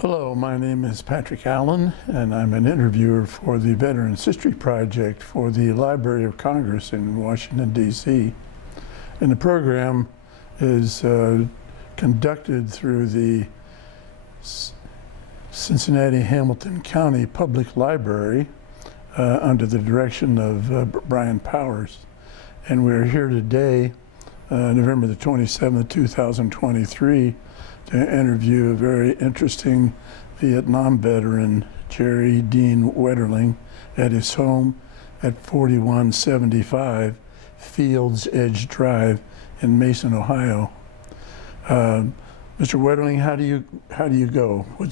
Hello, my name is Patrick Allen, and I'm an interviewer for the Veterans History Project for the Library of Congress in Washington, D.C. And the program is conducted through the Cincinnati-Hamilton County Public Library under the direction of Brian Powers. And we're here today, November the 27th, 2023, to interview a very interesting Vietnam veteran, Jerry Dean Wetterling, at his home at 4175 Fields Edge Drive in Mason, Ohio. Mr. Wetterling, how do you go? Do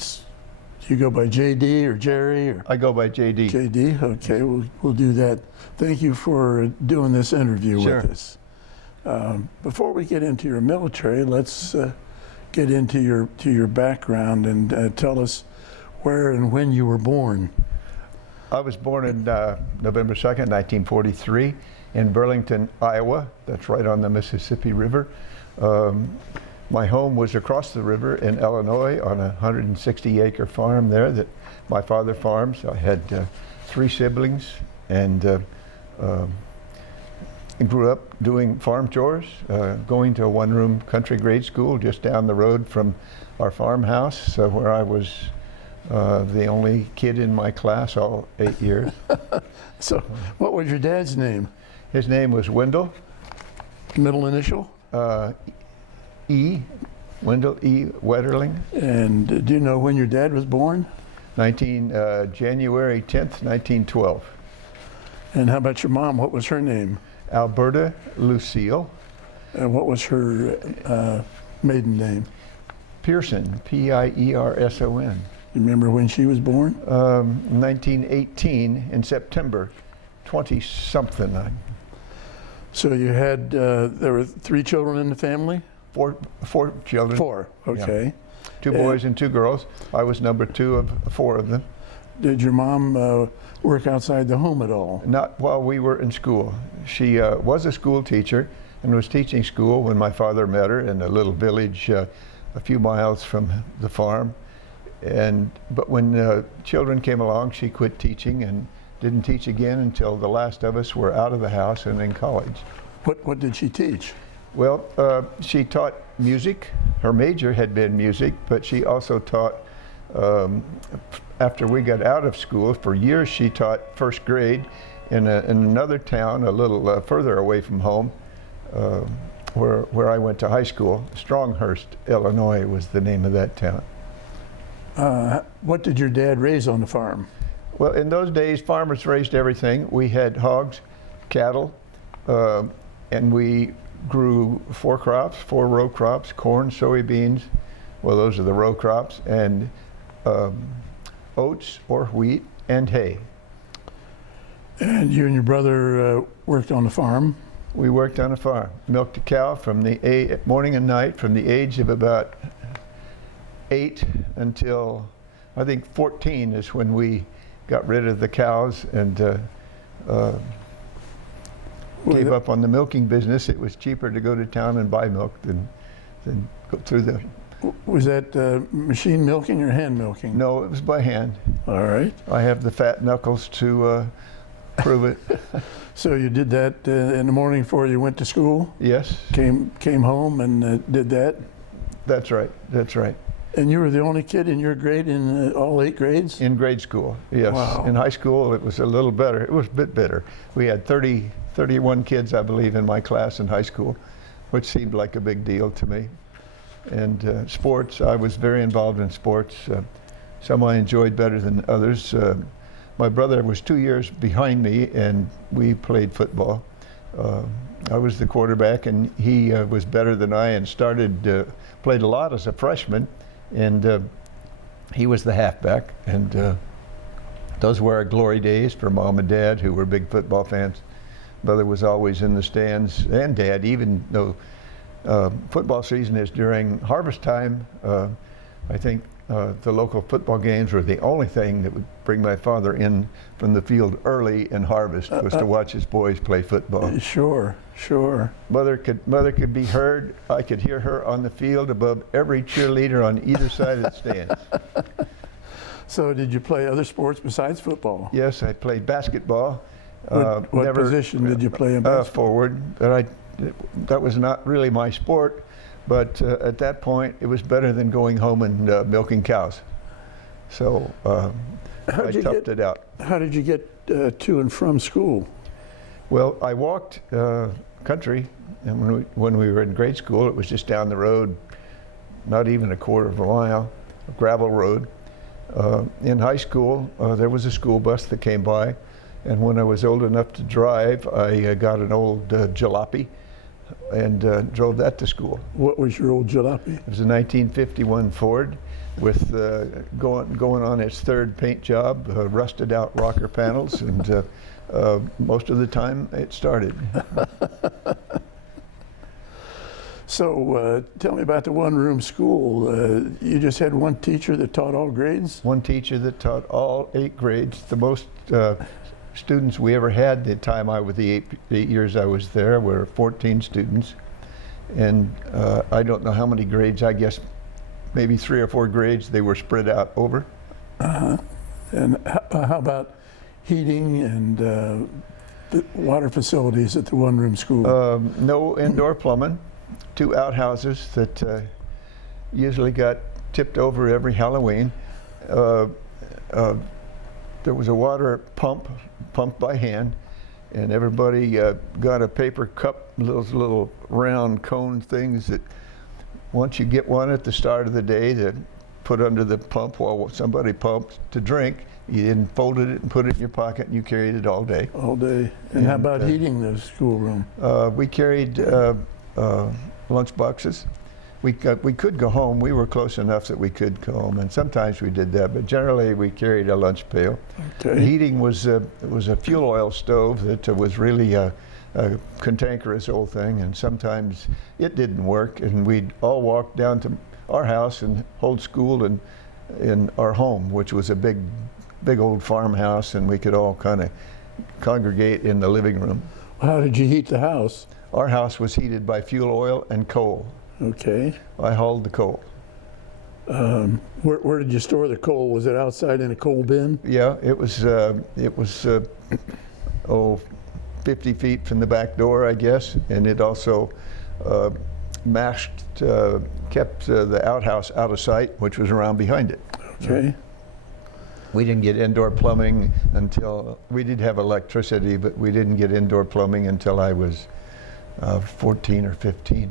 you go by JD or Jerry? Or? I go by JD. JD, okay, we'll do that. Thank you for doing this interview Sure. with us. Before we get into your military, let's get into your background and tell us where and when you were born. I was born in November 2nd, 1943 in Burlington, Iowa. That's right on the Mississippi River. My home was across the river in Illinois on a 160-acre farm there that my father farms. I had 3 siblings and grew up doing farm chores, going to a one-room country grade school just down the road from our farmhouse, where I was the only kid in my class all 8 years. So, what was your dad's name? His name was Wendell. Middle initial? E. Wendell E. Wetterling. And do you know when your dad was born? January 10th, 1912. And how about your mom? What was her name? Alberta Lucille. And what was her maiden name? Pearson, P-I-E-R-S-O-N. You remember when she was born? 1918 in September, 20-something. So you had, there were 3 children in the family? Four children. 4, okay. Yeah. 2 boys and 2 girls. I was number 2 of 4 of them. Did your mom work outside the home at all? Not while we were in school. She was a school teacher and was teaching school when my father met her in a little village a few miles from the farm. But when children came along, she quit teaching and didn't teach again until the last of us were out of the house and in college. What did she teach? Well, she taught music. Her major had been music, but she also taught, after we got out of school, for years she taught first grade in another town a little further away from home, where I went to high school. Stronghurst, Illinois was the name of that town. What did your dad raise on the farm? Well, in those days, farmers raised everything. We had hogs, cattle, and we grew 4 crops, 4 row crops: corn, soybeans, well, those are the row crops, and oats or wheat and hay. And you and your brother worked on the farm? We worked on a farm, milked a cow from the morning and night from the age of about 8 until I think 14 is when we got rid of the cows and gave up on the milking business. It was cheaper to go to town and buy milk than go through the... Was that machine milking or hand milking? No, it was by hand. All right. I have the fat knuckles to prove it. So you did that in the morning before you went to school? Yes. Came home and did that? That's right, that's right. And you were the only kid in your grade in all 8 grades? In grade school, yes. Wow. In high school, it was a little better. It was a bit better. We had 31 kids, I believe, in my class in high school, which seemed like a big deal to me. And sports, I was very involved in sports. Some I enjoyed better than others. My brother was 2 years behind me, and we played football. I was the quarterback, and he was better than I, and played a lot as a freshman, and he was the halfback. And those were our glory days for Mom and Dad, who were big football fans. Brother was always in the stands, and Dad, even though football season is during harvest time. I think the local football games were the only thing that would bring my father in from the field early in harvest, was to watch his boys play football. Sure, sure. Mother could be heard. I could hear her on the field above every cheerleader on either side of the stands. So did you play other sports besides football? Yes, I played basketball. What position did you play in basketball? Forward, but that was not really my sport. But at that point, it was better than going home and milking cows. So I toughed it out. How did you get to and from school? Well, I walked country, and when we were in grade school, it was just down the road, not even a quarter of a mile, a gravel road. In high school, there was a school bus that came by, and when I was old enough to drive, I got an old jalopy and drove that to school. What was your old jalopy? It was a 1951 Ford with going on its third paint job, rusted out rocker panels, and most of the time it started. So tell me about the one-room school. You just had one teacher that taught all grades? One teacher that taught all 8 grades. The most students we ever had the time the 8 years I was there were 14 students. And I don't know how many grades, I guess maybe 3 or 4 grades they were spread out over. And how about heating and the water facilities at the one-room school? No indoor plumbing. 2 outhouses that usually got tipped over every Halloween. There was a water pump, pumped by hand, and everybody got a paper cup, those little round cone things that once you get one at the start of the day to put under the pump while somebody pumped to drink, you then folded it and put it in your pocket and you carried it all day. All day. And how about heating the schoolroom? We carried lunch boxes. We could go home. We were close enough that we could go home, and sometimes we did that, but generally we carried a lunch pail. Okay. The heating was a fuel oil stove that was really a cantankerous old thing, and sometimes it didn't work, and we'd all walk down to our house and hold school in our home, which was a big old farmhouse, and we could all kind of congregate in the living room. How did you heat the house? Our house was heated by fuel oil and coal. Okay. I hauled the coal. Where did you store the coal? Was it outside in a coal bin? Yeah, it was 50 feet from the back door, I guess, and it also kept the outhouse out of sight, which was around behind it. Okay. We didn't get indoor plumbing until, we did have electricity, but we didn't get indoor plumbing until I was 14 or 15.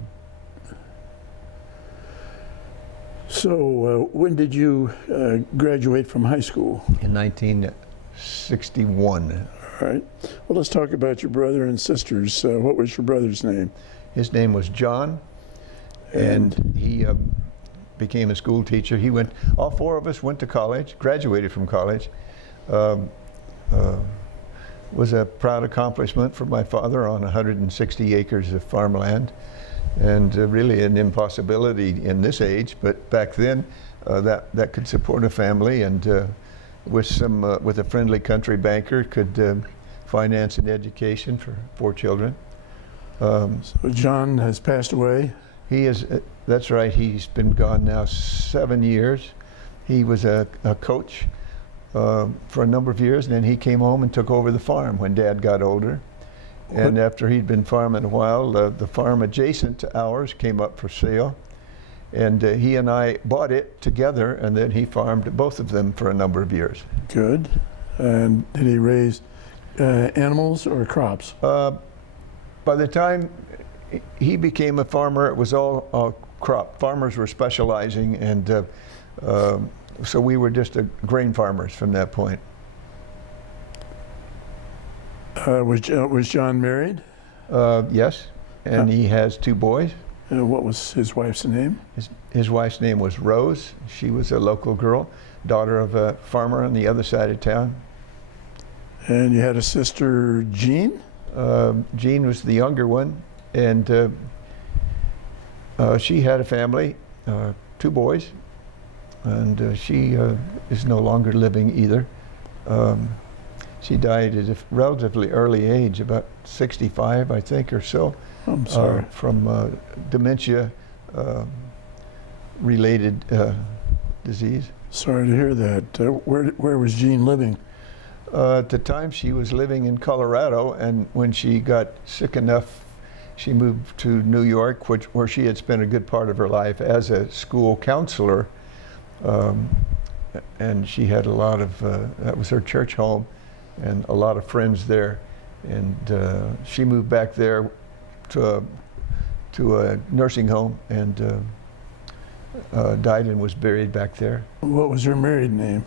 So when did you graduate from high school? In 1961. All right. Well, let's talk about your brother and sisters. What was your brother's name? His name was John, and he became a school teacher. All 4 of us went to college, graduated from college. Was a proud accomplishment for my father on 160 acres of farmland, and really an impossibility in this age, but back then that could support a family, and with a friendly country banker could finance an education for 4 children. So John has passed away? He is, that's right, he's been gone now 7 years. He was a coach for a number of years, and then he came home and took over the farm when Dad got older. And after he'd been farming a while, the farm adjacent to ours came up for sale, and he and I bought it together, and then he farmed both of them for a number of years. Good. And did he raise animals or crops? By the time he became a farmer, it was all crop. Farmers were specializing, and so we were just grain farmers from that point. Was John married? Yes, and he has 2 boys. What was his wife's name? His wife's name was Rose. She was a local girl, daughter of a farmer on the other side of town. And you had a sister, Jean? Jean was the younger one, and she had a family, 2 boys, and she is no longer living either. She died at a relatively early age, about 65, I think, or so, I'm sorry. from dementia related disease. Sorry to hear that. Where was Jean living? At the time, she was living in Colorado, and when she got sick enough, she moved to New York, where she had spent a good part of her life as a school counselor. And she had a lot of, that was her church home, and a lot of friends there. And she moved back there to a nursing home, and died and was buried back there. What was her married name?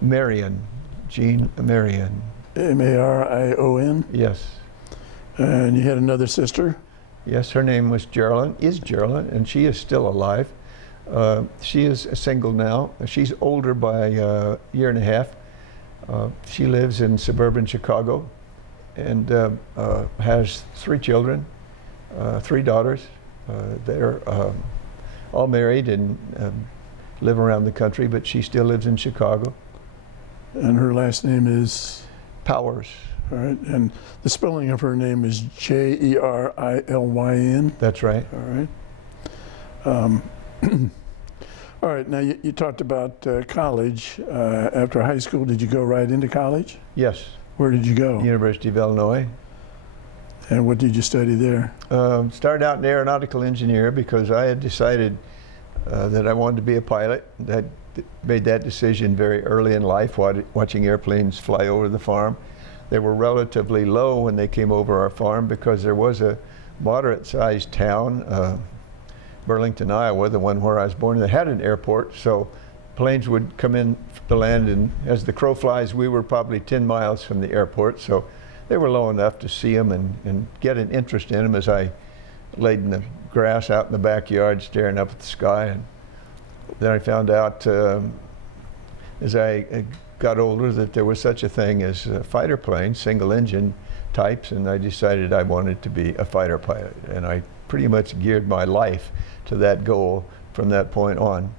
Marion, Jean Marion. Marion? Yes. And you had another sister? Yes, her name was Geraldine, and she is still alive. She is single now. She's older by a year and a half. She lives in suburban Chicago and has 3 children, 3 daughters. They're all married and live around the country, but she still lives in Chicago. And her last name is? Powers. All right, and the spelling of her name is Jerilyn? That's right. All right. All right, now you talked about college. After high school, did you go right into college? Yes. Where did you go? University of Illinois. And what did you study there? Started out an aeronautical engineer because I had decided that I wanted to be a pilot. That made that decision very early in life, watching airplanes fly over the farm. They were relatively low when they came over our farm because there was a moderate-sized town, Burlington, Iowa, the one where I was born, that had an airport. So planes would come in to land, and as the crow flies, we were probably 10 miles from the airport. So they were low enough to see them and get an interest in them as I laid in the grass out in the backyard staring up at the sky. And then I found out as I got older that there was such a thing as fighter planes, single engine types, and I decided I wanted to be a fighter pilot. And I pretty much geared my life to that goal from that point on.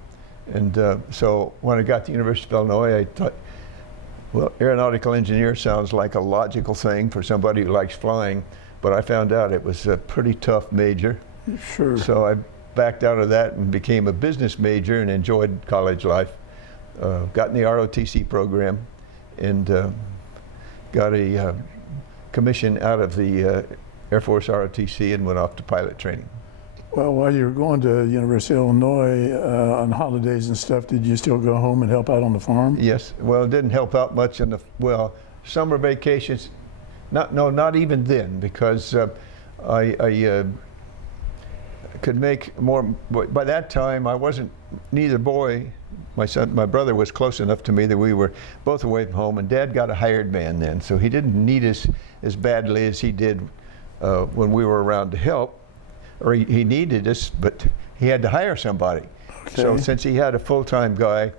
And so when I got to the University of Illinois, I thought, well, aeronautical engineer sounds like a logical thing for somebody who likes flying, but I found out it was a pretty tough major. Sure. So I backed out of that and became a business major and enjoyed college life. Got in the ROTC program and got a commission out of the Air Force ROTC and went off to pilot training. Well, while you were going to University of Illinois on holidays and stuff, did you still go home and help out on the farm? Yes. Well, it didn't help out much in the, summer vacations. Not even then, because I could make more. By that time, I wasn't neither boy. My brother was close enough to me that we were both away from home, and Dad got a hired man then, so he didn't need us as badly as he did when we were around to help. Or he needed us, but he had to hire somebody. Okay. So since he had a full-time guy,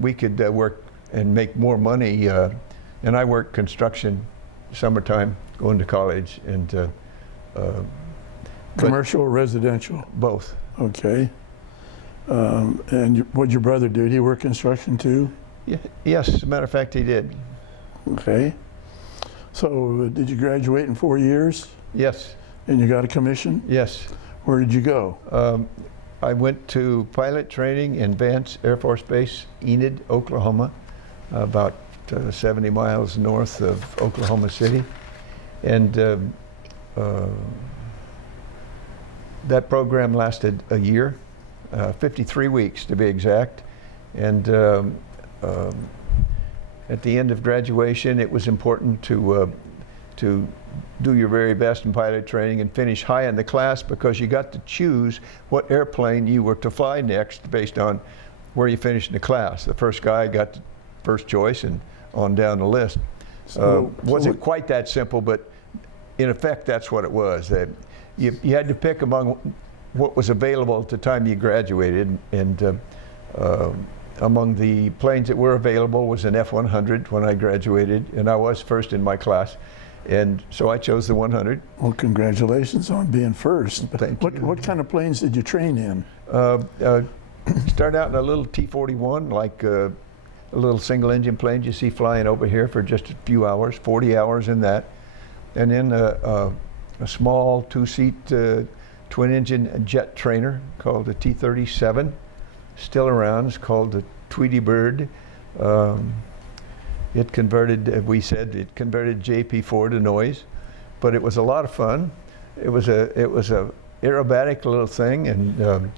we could work and make more money. And I worked construction summertime, going to college, and commercial or residential? Both. Okay. And what'd your brother do? Did he work construction too? Yeah, yes, as a matter of fact, he did. Okay. So did you graduate in 4 years? Yes. And you got a commission? Yes. Where did you go? I went to pilot training in Vance Air Force Base, Enid, Oklahoma, about 70 miles north of Oklahoma City. And that program lasted a year, 53 weeks to be exact. And at the end of graduation, it was important to do your very best in pilot training and finish high in the class, because you got to choose what airplane you were to fly next based on where you finished in the class. The first guy got the first choice and on down the list. Wasn't quite that simple, but in effect that's what it was. That you had to pick among what was available at the time you graduated, and among the planes that were available was an F-100 when I graduated, and I was first in my class. And so I chose the 100. Well, congratulations on being first. Thank you. What kind of planes did you train in? Start out in a little T-41, like a little single-engine plane you see flying over here for just a few hours, 40 hours in that. And then a small two-seat twin-engine jet trainer called the T-37, still around. It's called the Tweety Bird. It converted, it converted JP4 to noise, but it was a lot of fun. It was a aerobatic little thing, and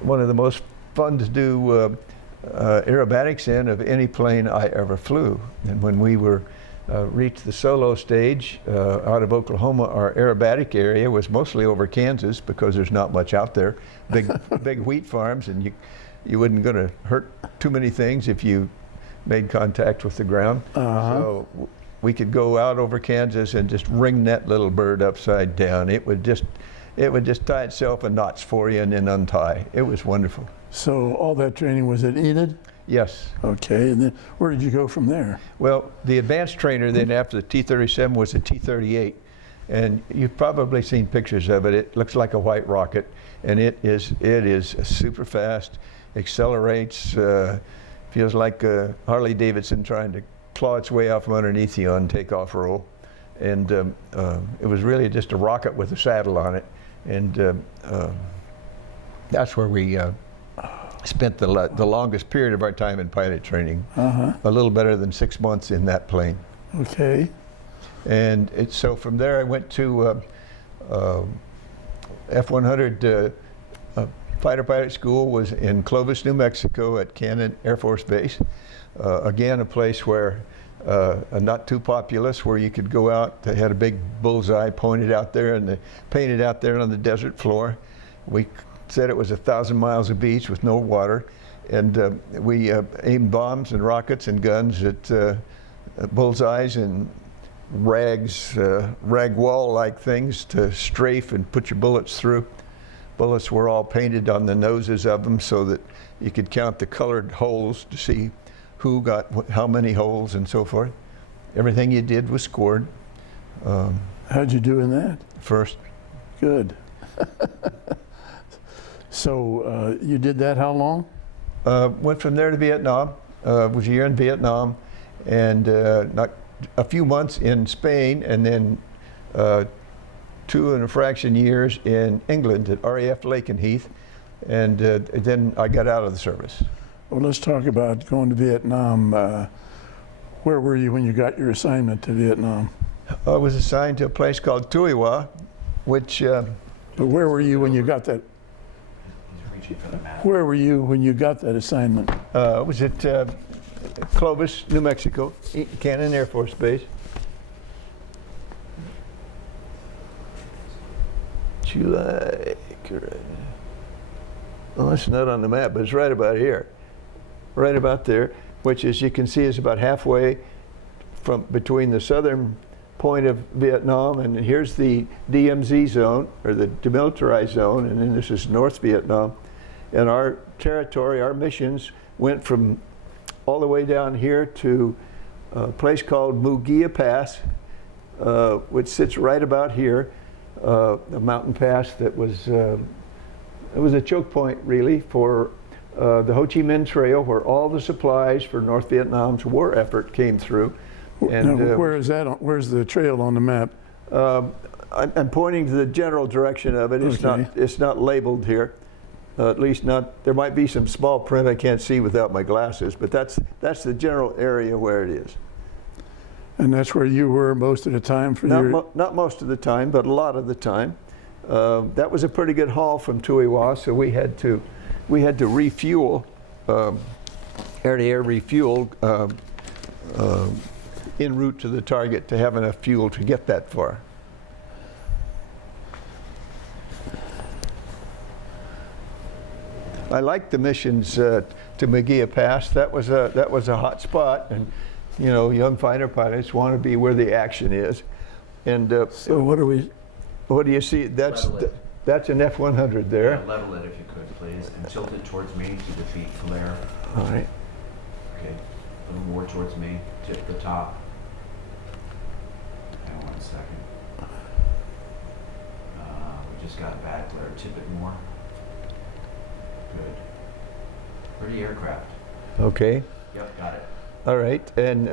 one of the most fun to do aerobatics in of any plane I ever flew. And when we were reached the solo stage out of Oklahoma, our aerobatic area was mostly over Kansas because there's not much out there. Big wheat farms, and you wasn't going to hurt too many things if you made contact with the ground. So we could go out over Kansas and just ring that little bird upside down. It would just tie itself in knots for you and then untie. It was wonderful. So all that training was at Enid? Yes. Okay, and then where did you go from there? Well, the advanced trainer then after the T-37 was the T-38. And you've probably seen pictures of it. It looks like a white rocket, and it is super fast, accelerates, feels like Harley Davidson trying to claw its way out from underneath you on takeoff roll. And it was really just a rocket with a saddle on it. And that's where we spent the longest period of our time in pilot training. A little better than 6 months in that plane. Okay. And so from there I went to F-100 fighter pilot school, was in Clovis, New Mexico at Cannon Air Force Base. Again, a place where not too populous, where you could go out. They had a big bullseye pointed out there and painted out there on the desert floor. We said it was 1,000 miles of beach with no water, and we aimed bombs and rockets and guns at bullseyes and rag wall-like things to strafe and put your bullets through. Bullets were all painted on the noses of them so that you could count the colored holes to see who got how many holes and so forth. Everything you did was scored. How'd you do in that? First. Good. So you did that how long? Went from there to Vietnam. Was a year in Vietnam, and not a few months in Spain, and then 2 and a fraction years in England at RAF Lakenheath, and then I got out of the service. Well, let's talk about going to Vietnam. Where were you when you got your assignment to Vietnam? I was assigned to a place called Torrijo, which... But where were you when you got that? Where were you when you got that assignment? I was at Clovis, New Mexico, Cannon Air Force Base. July, well, it's not on the map, but it's right about here. Right about there, which, as you can see, is about halfway from between the southern point of Vietnam, and here's the DMZ zone, or the demilitarized zone, and then this is North Vietnam. And our territory, our missions, went from all the way down here to a place called Mugia Pass, which sits right about here, a mountain pass that was, it was a choke point really for the Ho Chi Minh Trail, where all the supplies for North Vietnam's war effort came through. And now, where is that? Where's the trail on the map? I'm pointing to the general direction of it. It's not labeled here. At least not. There might be some small print I can't see without my glasses, but that's the general area where it is. And that's where you were most of the time for not most of the time, but a lot of the time. That was a pretty good haul from Tui Wa, so we had to refuel, air-to-air refuel, en route to the target to have enough fuel to get that far. I liked the missions to Mugia Pass. That was a hot spot, and you know, young fighter pilots want to be where the action is. And so what do you see? That's an F-100 there. Yeah, level it if you could, please, and tilt it towards me to defeat glare. All right. Okay, a little more towards me. Tip the top. Hang on 1 second. We just got bad glare. Tip it more. Good. Pretty aircraft. Okay. Yep, got it. All right. And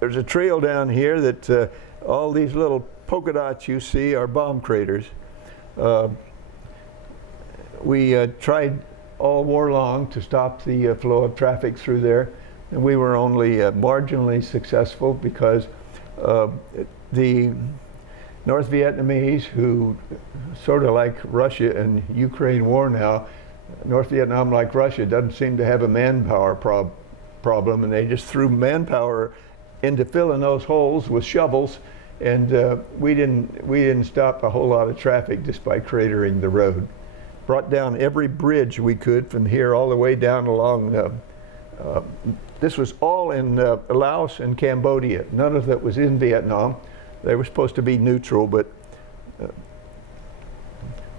there's a trail down here that all these little polka dots you see are bomb craters. We tried all war long to stop the flow of traffic through there, and we were only marginally successful because the North Vietnamese, who sort of like Russia and Ukraine war now, North Vietnam, like Russia, doesn't seem to have a manpower problem, and they just threw manpower into filling those holes with shovels, and we didn't stop a whole lot of traffic just by cratering the road. Brought down every bridge we could from here all the way down along. This was all in Laos and Cambodia. None of that was in Vietnam. They were supposed to be neutral, but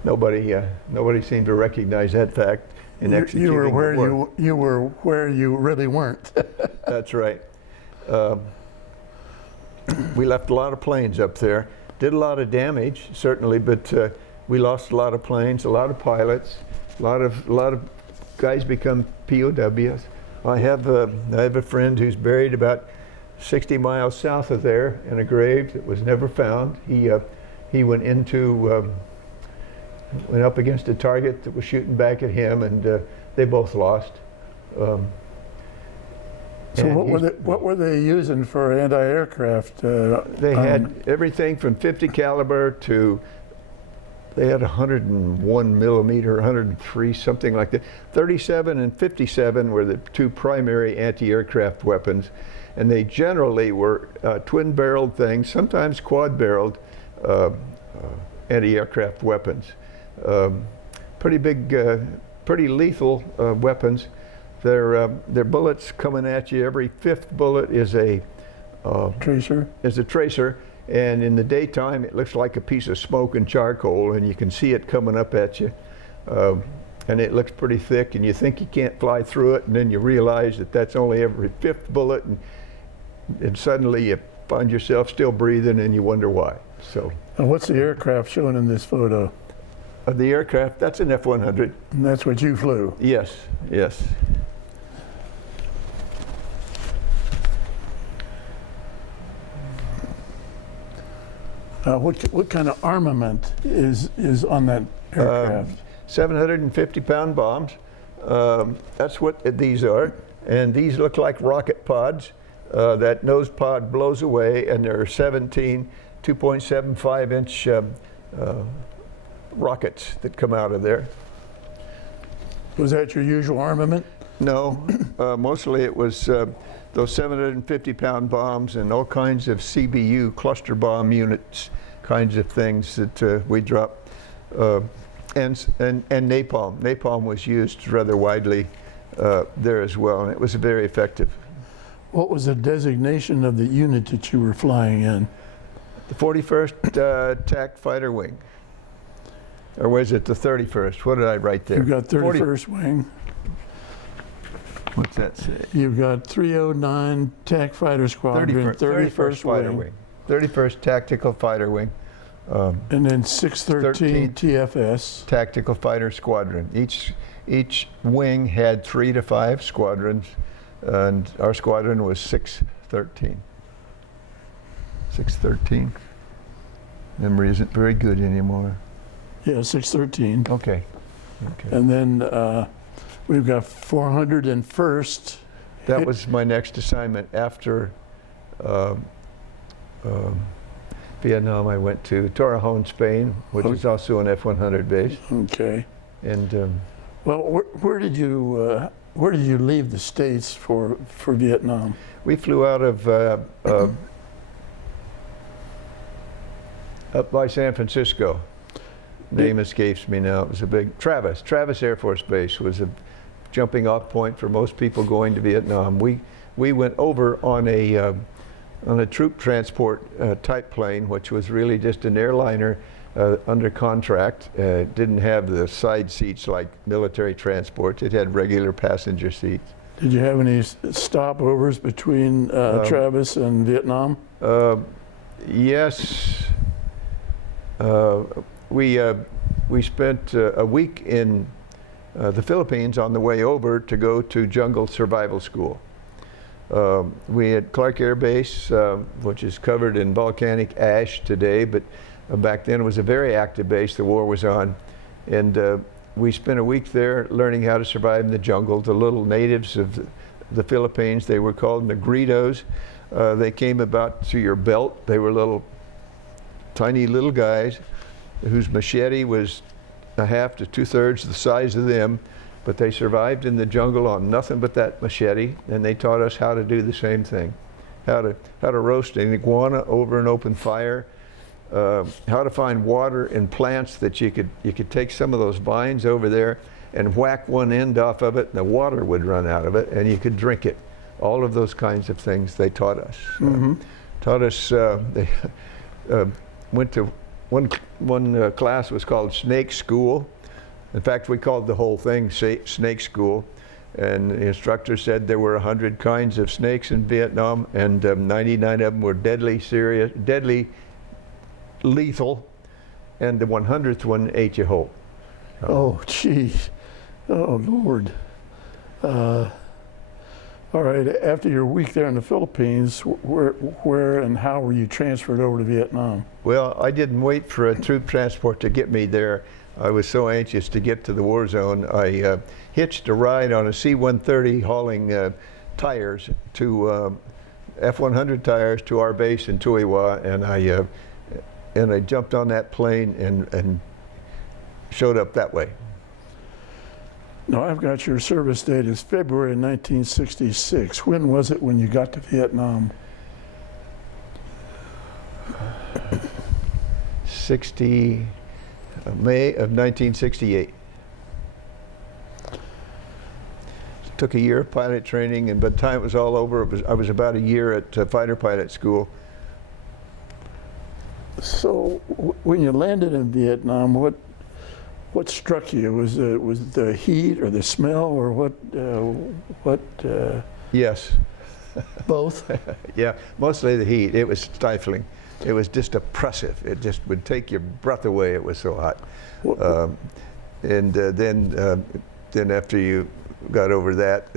nobody seemed to recognize that fact in executing You were where the war. you were where you really weren't. That's right. We left a lot of planes up there. Did a lot of damage, certainly, but we lost a lot of planes, a lot of pilots, a lot of guys become POWs. I have a friend who's buried about 60 miles south of there in a grave that was never found. He went up against a target that was shooting back at him, and they both lost. So what were they using for anti-aircraft? They had everything from 50 caliber to, they had 101 millimeter, 103, something like that. 37 and 57 were the two primary anti-aircraft weapons, and they generally were twin-barreled things, sometimes quad-barreled anti-aircraft weapons. Pretty big, pretty lethal weapons. Their bullets coming at you. Every fifth bullet is a tracer. And in the daytime it looks like a piece of smoke and charcoal, and you can see it coming up at you. And it looks pretty thick, and you think you can't fly through it, and then you realize that that's only every fifth bullet, and suddenly you find yourself still breathing, and you wonder why. So. And what's the aircraft shown in this photo? The aircraft, that's an F-100. And that's what you flew? Yes, yes. What kind of armament is on that aircraft? 750-pound bombs. That's what these are. And these look like rocket pods. That nose pod blows away, and there are 17 2.75-inch rockets that come out of there. Was that your usual armament? No, mostly it was those 750-pound bombs and all kinds of CBU, cluster bomb units, kinds of things that we dropped. And napalm. Napalm was used rather widely there as well, and it was very effective. What was the designation of the unit that you were flying in? The 41st TAC Fighter Wing. Or was it the 31st? What did I write there? You've got 31st Wing. What's that say? You've got 309 TAC Fighter Squadron, 31st Fighter Wing. Wing. 31st Tactical Fighter Wing. And then 613 TFS. Tactical Fighter Squadron. Each wing had 3 to 5 squadrons, and our squadron was 613. 613. Memory isn't very good anymore. Yeah, 613. Okay. And then we've got 401st. That was my next assignment after Vietnam. I went to Torrijo in Spain, which is also an F-100 base. Okay. And well, where did you leave the States for Vietnam? we flew out of up by San Francisco. Name escapes me now. It was a big Travis Air Force Base was a jumping off point for most people going to Vietnam. We went over on a troop transport type plane, which was really just an airliner under contract. Didn't have the side seats like military transports. It had regular passenger seats. Did you have any stopovers between Travis and Vietnam? Yes. We spent a week in the Philippines on the way over to go to jungle survival school. We had Clark Air Base, which is covered in volcanic ash today, but back then it was a very active base the war was on. And we spent a week there learning how to survive in the jungle. The little natives of the Philippines, they were called Negritos. They came about to your belt. They were little, tiny little guys whose machete was a half to 2/3 the size of them, but they survived in the jungle on nothing but that machete, and they taught us how to do the same thing. How to roast an iguana over an open fire, how to find water in plants that you could take some of those vines over there and whack one end off of it and the water would run out of it and you could drink it. All of those kinds of things they taught us. They went to one class was called Snake School. In fact, we called the whole thing Snake School. And the instructor said there were 100 kinds of snakes in Vietnam, and 99 of them were deadly lethal, and the 100th one ate you whole. Oh, geez. Oh, Lord. All right, after your week there in the Philippines, where and how were you transferred over to Vietnam? Well, I didn't wait for a troop transport to get me there. I was so anxious to get to the war zone. I hitched a ride on a C-130 hauling tires to F-100 tires to our base in Torrijo, and I jumped on that plane and showed up that way. Now, I've got your service date is February 1966. When was it when you got to Vietnam? May of 1968. Took a year of pilot training, and by the time it was all over, I was about a year at fighter pilot school. So, when you landed in Vietnam, what struck you? Was it the heat or the smell or what? Yes. Both? Yeah, mostly the heat. It was stifling. It was just oppressive. It just would take your breath away. It was so hot. Then after you got over that,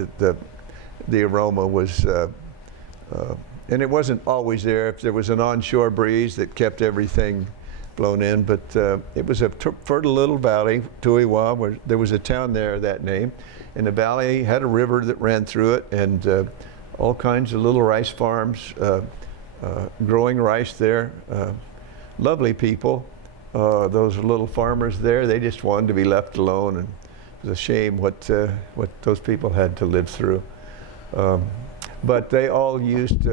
the aroma was, and it wasn't always there. If there was an onshore breeze that kept everything blown in, but it was a fertile little valley, Torrijo, where there was a town there of that name, and the valley had a river that ran through it, and all kinds of little rice farms, growing rice there. Lovely people. Those little farmers there, they just wanted to be left alone, and it was a shame what those people had to live through. But they all used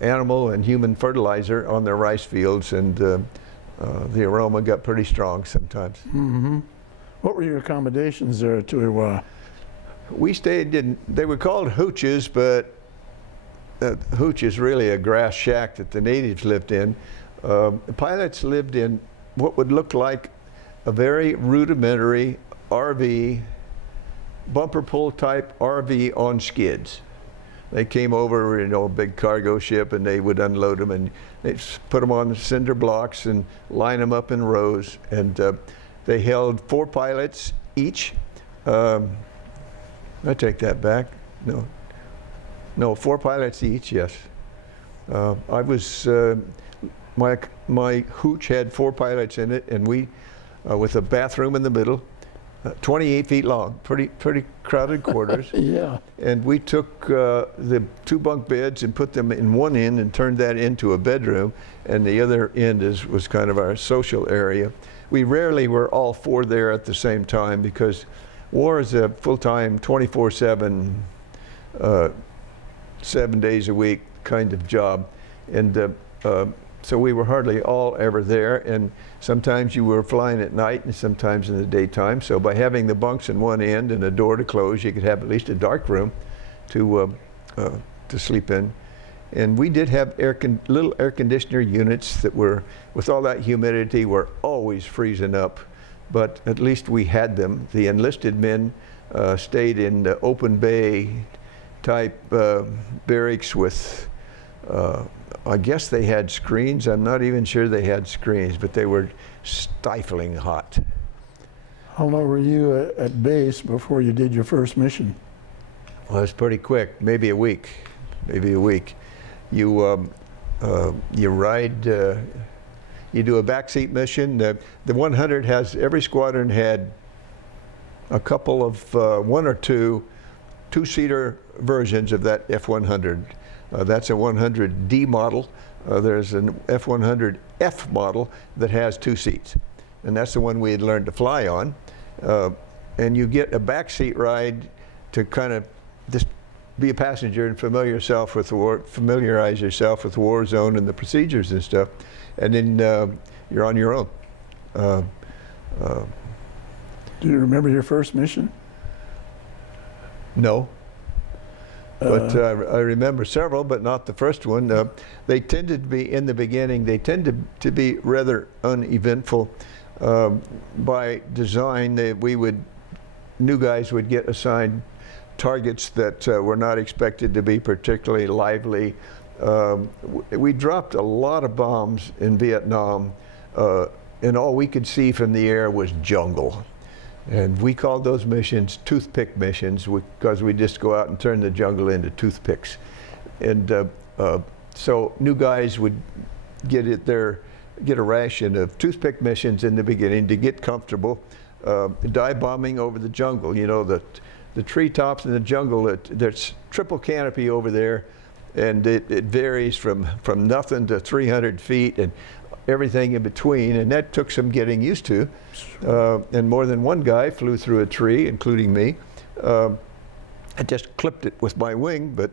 animal and human fertilizer on their rice fields, and the aroma got pretty strong sometimes. Mm-hmm. What were your accommodations there at Torrijo? We stayed in, they were called hooches, but hooch is really a grass shack that the natives lived in. The pilots lived in what would look like a very rudimentary RV, bumper pull type RV on skids. They came over, a big cargo ship, and they would unload them, and they'd put them on cinder blocks and line them up in rows. And they held 4 pilots each. I take that back. No, 4 pilots each. Yes. I was my hooch had 4 pilots in it, and we, with a bathroom in the middle. 28 feet long, pretty crowded quarters. Yeah. And we took the 2 bunk beds and put them in one end and turned that into a bedroom, and the other end was kind of our social area. We rarely were all 4 there at the same time, because war is a full-time, 24/7, 7 days a week kind of job, and so we were hardly all ever there, and sometimes you were flying at night and sometimes in the daytime. So by having the bunks in one end and a door to close, you could have at least a dark room to sleep in. And we did have little air conditioner units that were, with all that humidity, were always freezing up, but at least we had them. The enlisted men stayed in the open bay type barracks with I guess they had screens. I'm not even sure they had screens, but they were stifling hot. How long were you at base before you did your first mission? Well, it's pretty quick, maybe a week, maybe a week. You ride, you do a backseat mission. The 100 has, every squadron had a couple of, one or two-seater versions of that F-100. That's a 100D model. There's an F-100F model that has 2 seats. And that's the one we had learned to fly on. And you get a backseat ride to kind of just be a passenger and familiarize yourself with the war zone and the procedures and stuff. And then you're on your own. Do you remember your first mission? No. But I remember several, but not the first one. They tended to be, in the beginning, they tended to be rather uneventful. By design, new guys would get assigned targets that were not expected to be particularly lively. We dropped a lot of bombs in Vietnam, and all we could see from the air was jungle. And we called those missions toothpick missions because we just go out and turn the jungle into toothpicks. And so new guys would get a ration of toothpick missions in the beginning to get comfortable, dive bombing over the jungle. You know, the treetops in the jungle, there's triple canopy over there, and it varies from nothing to 300 feet and everything in between, and that took some getting used to. And more than one guy flew through a tree, including me. I just clipped it with my wing, but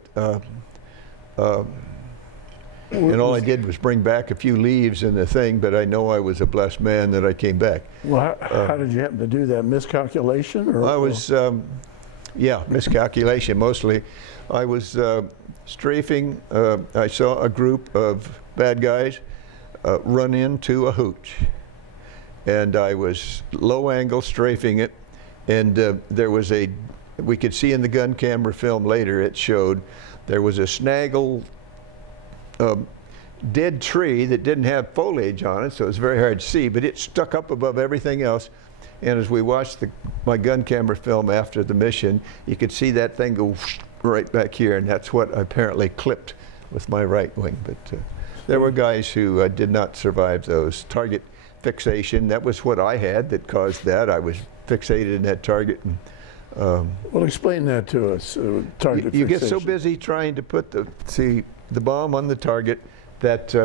and all I did was bring back a few leaves and the thing, but I know I was a blessed man that I came back. Well, how did you happen to do that? Miscalculation? Or, I was, yeah, miscalculation mostly. I was strafing, I saw a group of bad guys run into a hooch. And I was low angle strafing it, and there was we could see in the gun camera film later, it showed there was a snaggle dead tree that didn't have foliage on it, so it was very hard to see, but it stuck up above everything else. And as we watched my gun camera film after the mission, you could see that thing go right back here, and that's what I apparently clipped with my right wing. But there were guys who did not survive those. Target fixation, that was what I had that caused that. I was fixated in that target. And, well, explain that to us. Target you get fixation. so busy trying to put the bomb on the target that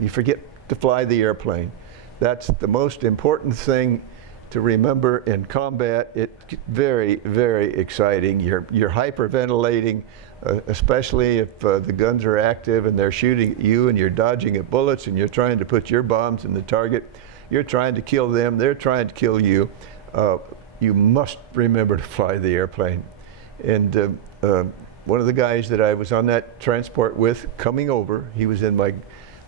you forget to fly the airplane. That's the most important thing to remember in combat. It's very, very exciting. You're hyperventilating, especially if the guns are active and they're shooting at you and you're dodging at bullets and you're trying to put your bombs in the target. You're trying to kill them, they're trying to kill you. You must remember to fly the airplane. And one of the guys that I was on that transport with coming over, he was in my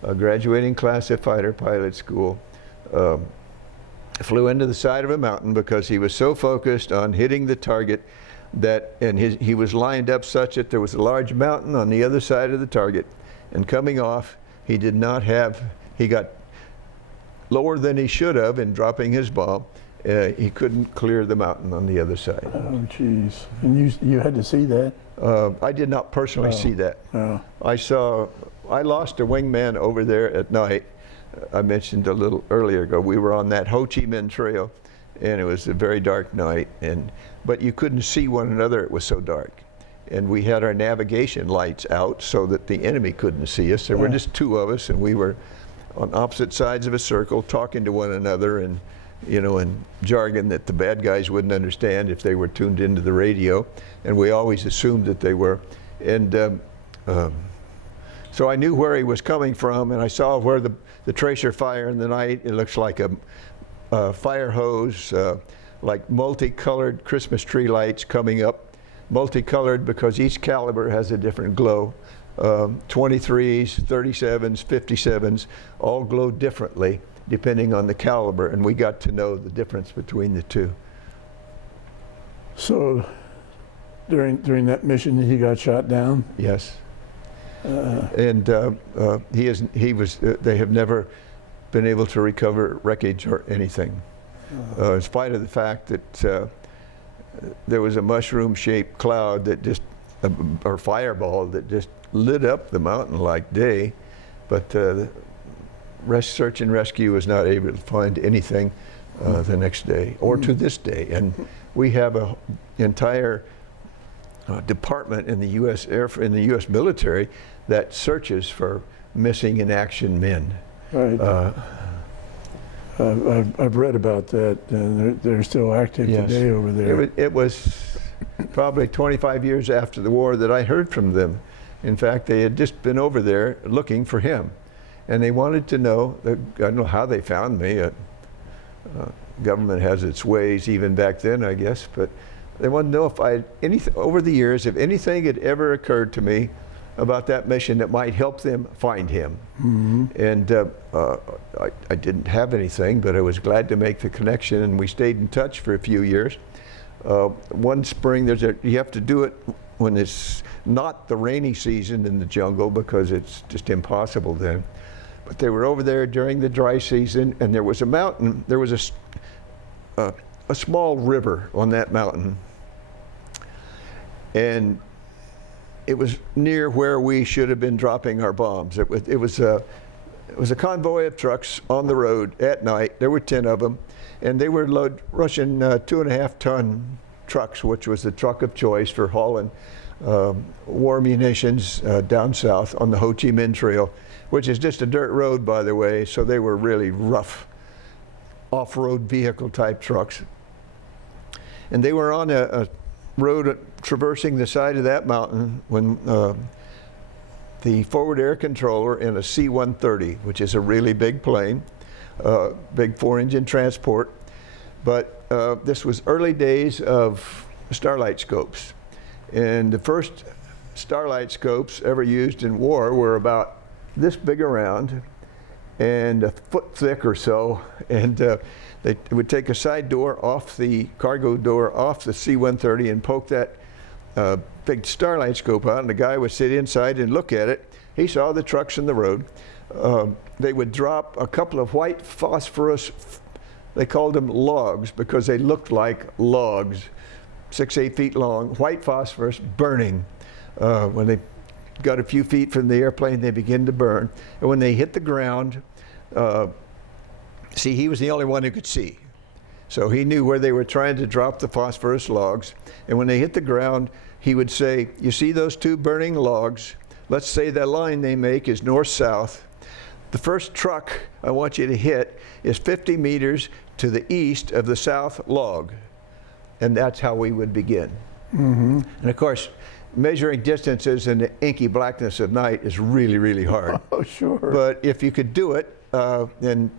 graduating class at fighter pilot school, flew into the side of a mountain because he was so focused on hitting the target and he was lined up such that there was a large mountain on the other side of the target, and coming off, he got lower than he should have in dropping his bomb. He couldn't clear the mountain on the other side. Oh, jeez. And you had to see that? I did not personally see that. Oh. I lost a wingman over there at night. I mentioned a little earlier ago, we were on that Ho Chi Minh Trail, and it was a very dark night, but you couldn't see one another, it was so dark. And we had our navigation lights out so that the enemy couldn't see us. There were just two of us, and we were on opposite sides of a circle talking to one another, and in jargon that the bad guys wouldn't understand if they were tuned into the radio, and we always assumed that they were. And so I knew where he was coming from, and I saw where the tracer fire in the night. It looks like a fire hose, like multicolored Christmas tree lights coming up. Multicolored because each caliber has a different glow. 23s, 37s, 57s, all glow differently depending on the caliber, and we got to know the difference between the two. So during that mission, he got shot down? Yes. And they have never been able to recover wreckage or anything. in spite of the fact that there was a mushroom-shaped cloud that just, or fireball that just lit up the mountain like day, but search and rescue was not able to find anything the next day or to this day. And we have an entire department in the U.S. military that searches for missing in action men. Right. I've read about that, and they're still active Yes. today over there. It was probably 25 years after the war that I heard from them. In fact, they had just been over there looking for him, and they wanted to know. I don't know how they found me. Government has its ways, even back then, I guess. But they wanted to know if over the years, if anything had ever occurred to me about that mission that might help them find him. Mm-hmm. And I didn't have anything, but I was glad to make the connection, and we stayed in touch for a few years. One spring, you have to do it when it's not the rainy season in the jungle, because it's just impossible then. But they were over there during the dry season, and there was a mountain. There was a small river on that mountain, and it was near where we should have been dropping our bombs. It was a convoy of trucks on the road at night. There were 10 of them, and they were Russian 2.5-ton trucks, which was the truck of choice for hauling war munitions down south on the Ho Chi Minh Trail, which is just a dirt road, by the way, so they were really rough off-road vehicle type trucks. And they were on a road traversing the side of that mountain when the forward air controller in a C-130, which is a really big plane, big 4-engine transport, but this was early days of starlight scopes. And the first starlight scopes ever used in war were about this big around and a foot thick or so, and they would take a side door off the cargo door off the C-130 and poke that big starlight scope out, and the guy would sit inside and look at it. He saw the trucks in the road. They would drop a couple of white phosphorus, they called them logs because they looked like logs, 6-8 feet long, white phosphorus burning. When they got a few feet from the airplane, they begin to burn. And when they hit the ground, see, he was the only one who could see. So he knew where they were trying to drop the phosphorus logs. And when they hit the ground, he would say, you see those two burning logs? Let's say the line they make is north-south. The first truck I want you to hit is 50 meters to the east of the south log. And that's how we would begin. Mm-hmm. And of course, measuring distances in the inky blackness of night is really, really hard. Oh, sure. But if you could do it, and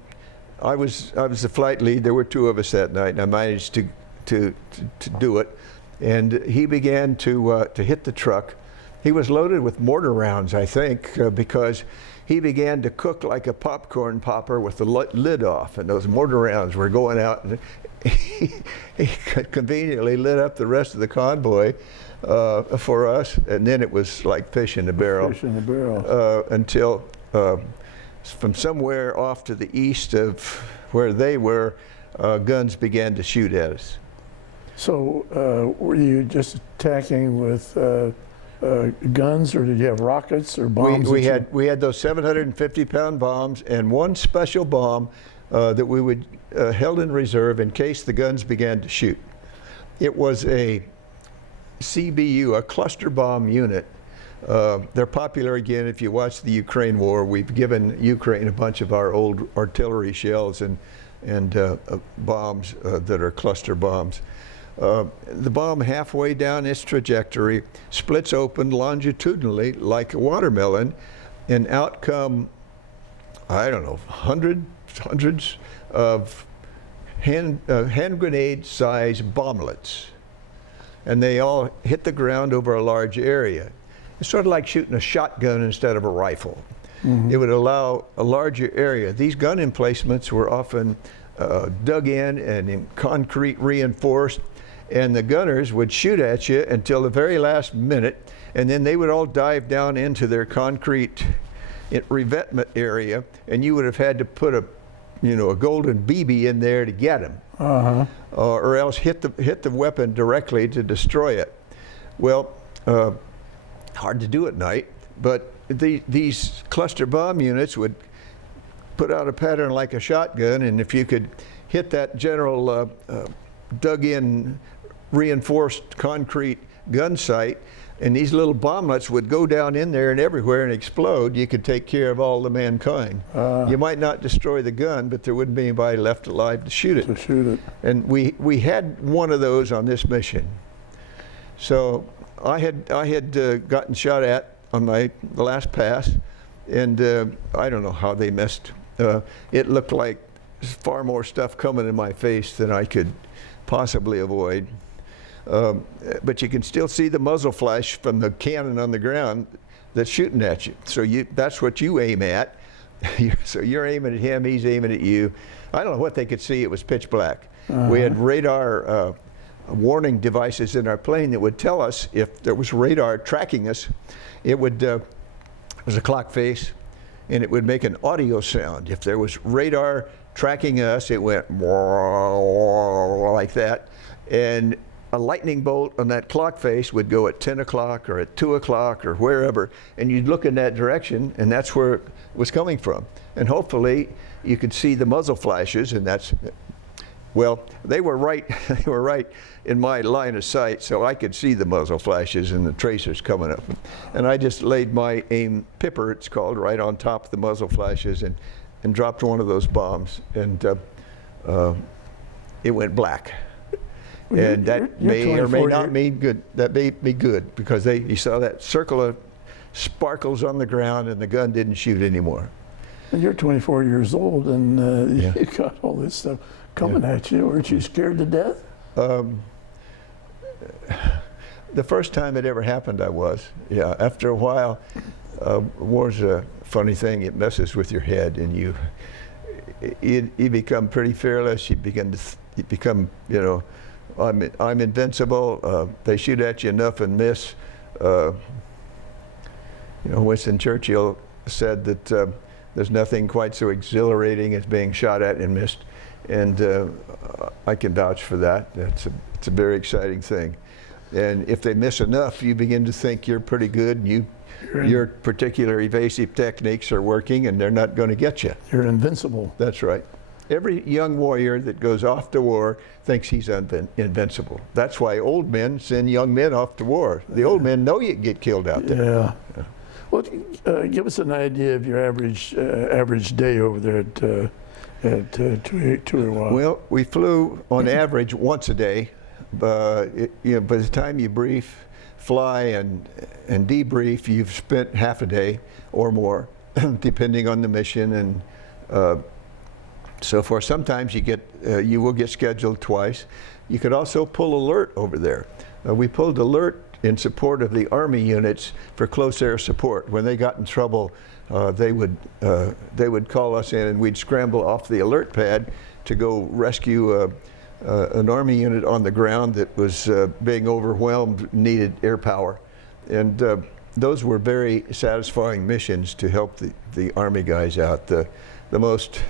I was the flight lead. There were 2 of us that night, and I managed to do it. And he began to hit the truck. He was loaded with mortar rounds, I think, because he began to cook like a popcorn popper with the lid off, and those mortar rounds were going out, and he conveniently lit up the rest of the convoy for us, and then it was like fish in a barrel. Fish in a barrel. Until from somewhere off to the east of where they were, guns began to shoot at us. So were you just attacking with guns, or did you have rockets or bombs? We had those 750-pound bombs and one special bomb that we would held in reserve in case the guns began to shoot. It was a CBU, a cluster bomb unit. They're popular again if you watch the Ukraine war. We've given Ukraine a bunch of our old artillery shells and bombs that are cluster bombs. The bomb, halfway down its trajectory, splits open longitudinally like a watermelon, and out come, I don't know, hundreds of hand grenade size bomblets. And they all hit the ground over a large area. It's sort of like shooting a shotgun instead of a rifle. Mm-hmm. It would allow a larger area. These gun emplacements were often dug in and in concrete reinforced, and the gunners would shoot at you until the very last minute, and then they would all dive down into their concrete revetment area, and you would have had to put a a golden BB in there to get them, or else hit the weapon directly to destroy it. Well, hard to do at night, but these cluster bomb units would put out a pattern like a shotgun, and if you could hit that general dug-in reinforced concrete gun site, and these little bomblets would go down in there and everywhere and explode, you could take care of all the mankind. You might not destroy the gun, but there wouldn't be anybody left alive to shoot it. And we had one of those on this mission. So I had gotten shot at on the last pass, and I don't know how they missed. It looked like far more stuff coming in my face than I could possibly avoid. But you can still see the muzzle flash from the cannon on the ground that's shooting at you. So that's what you aim at. So you're aiming at him, he's aiming at you. I don't know what they could see. It was pitch black. We had radar warning devices in our plane that would tell us if there was radar tracking us. It was a clock face, and it would make an audio sound. If there was radar tracking us, it went like that. And a lightning bolt on that clock face would go at 10 o'clock or at 2 o'clock or wherever, and you'd look in that direction, and that's where it was coming from. And hopefully you could see the muzzle flashes, and well, they were right. They were right in my line of sight, so I could see the muzzle flashes and the tracers coming up. And I just laid my aim pipper, it's called, right on top of the muzzle flashes, and dropped one of those bombs, and it went black. And that may or may not mean good. That may be good, because you saw that circle of sparkles on the ground, and the gun didn't shoot anymore. And you're 24 years old, and you got all this stuff coming at you. Weren't you scared to death? The first time it ever happened, I was. Yeah. After a while, war's a funny thing. It messes with your head, and you become pretty fearless. You become, I'm invincible. They shoot at you enough and miss. Winston Churchill said that there's nothing quite so exhilarating as being shot at and missed, and I can vouch for that. It's a very exciting thing. And if they miss enough, you begin to think you're pretty good, and your particular evasive techniques are working, and they're not going to get you. You're invincible. That's right. Every young warrior that goes off to war thinks he's invincible. That's why old men send young men off to war. The old men know you get killed out there. Yeah. Well, give us an idea of your average day over there at Torrijo. Well, we flew on average once a day. By the time you fly and debrief, you've spent half a day or more, depending on the mission and so forth. Sometimes you will get scheduled twice. You could also pull alert over there. We pulled alert in support of the Army units for close air support. When they got in trouble, they would call us in, and we'd scramble off the alert pad to go rescue an Army unit on the ground that was being overwhelmed, needed air power. And those were very satisfying missions to help the Army guys out. The most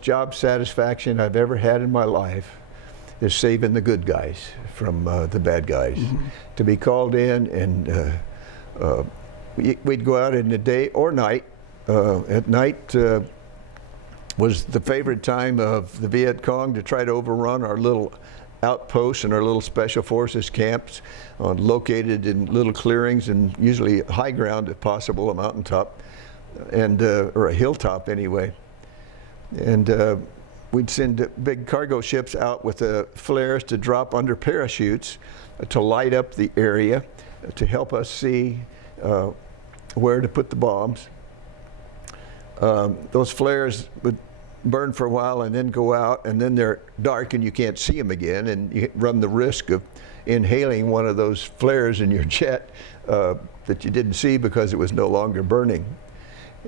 job satisfaction I've ever had in my life is saving the good guys from the bad guys. Mm-hmm. To be called in, and we'd go out in the day or night. At night was the favorite time of the Viet Cong to try to overrun our little outposts and our little special forces camps located in little clearings, and usually high ground if possible, a mountaintop, and or a hilltop anyway. And we'd send big cargo ships out with flares to drop under parachutes to light up the area, to help us see where to put the bombs. Those flares would burn for a while and then go out, and then they're dark and you can't see them again, and you run the risk of inhaling one of those flares in your jet that you didn't see because it was no longer burning.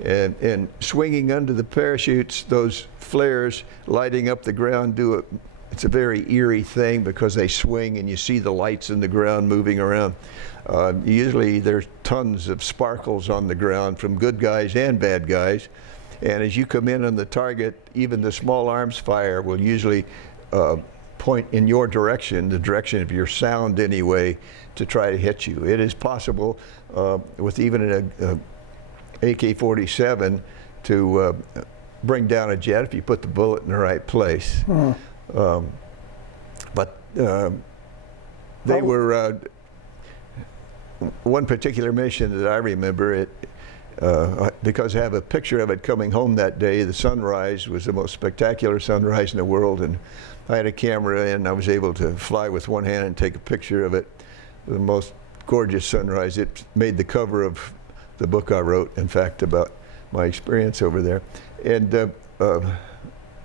And swinging under the parachutes, those flares lighting up the ground it's a very eerie thing, because they swing and you see the lights in the ground moving around. Usually there's tons of sparkles on the ground from good guys and bad guys. And as you come in on the target, even the small arms fire will usually point in your direction, the direction of your sound anyway, to try to hit you. It is possible with even an AK-47 to bring down a jet if you put the bullet in the right place. But they were one particular mission that I remember, because I have a picture of it coming home that day. The sunrise was the most spectacular sunrise in the world, and I had a camera and I was able to fly with one hand and take a picture of it. The most gorgeous sunrise. It made the cover of the book I wrote, in fact, about my experience over there. And but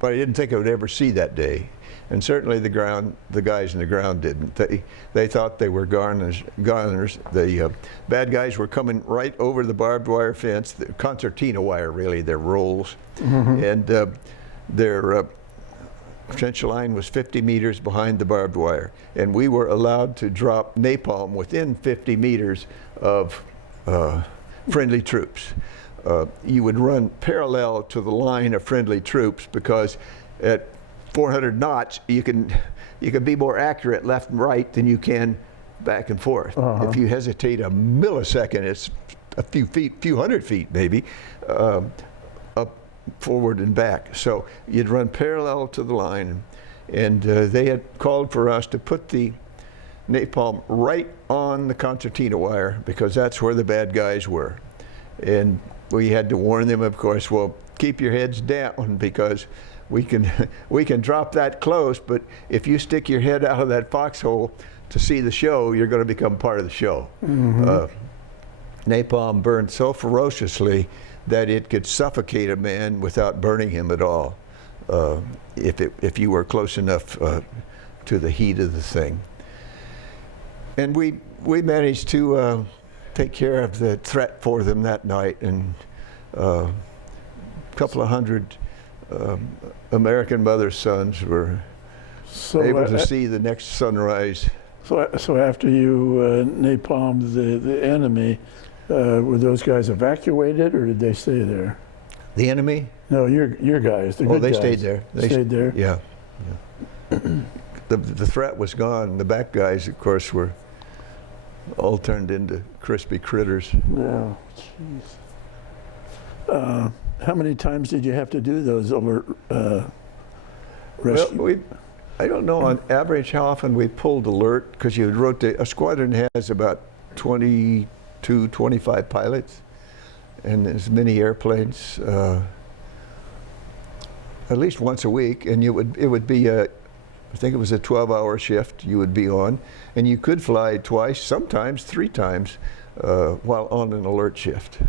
I didn't think I would ever see that day. And certainly the guys in the ground didn't. They thought they were goners. The bad guys were coming right over the barbed wire fence, the concertina wire, really, their rolls. And their trench line was 50 meters behind the barbed wire. And we were allowed to drop napalm within 50 meters of friendly troops. You would run parallel to the line of friendly troops, because at 400 knots, you can be more accurate left and right than you can back and forth. If you hesitate a millisecond, it's a few hundred feet maybe, up, forward and back. So you'd run parallel to the line, and they had called for us to put the napalm right on the concertina wire, because that's where the bad guys were. And we had to warn them, of course, well, keep your heads down, because we can drop that close, but if you stick your head out of that foxhole to see the show, you're going to become part of the show. Napalm burned so ferociously that it could suffocate a man without burning him at all, if you were close enough to the heat of the thing. And we managed to take care of the threat for them that night, and a couple of hundred American mothers' sons were able to see the next sunrise. So after you napalmed the enemy, were those guys evacuated, or did they stay there? The enemy? No, your guys. The good they guys. stayed there. They stayed there. Yeah. The threat was gone. The back guys, of course, were all turned into crispy critters. Yeah. Jeez. How many times did you have to do those alert rescue? Well, I don't know on average how often we pulled alert, because you rotate. A squadron has about 22, 25 pilots, and as many airplanes, at least once a week, and it would be I think it was a 12-hour shift you would be on, and you could fly twice, sometimes 3 times, while on an alert shift.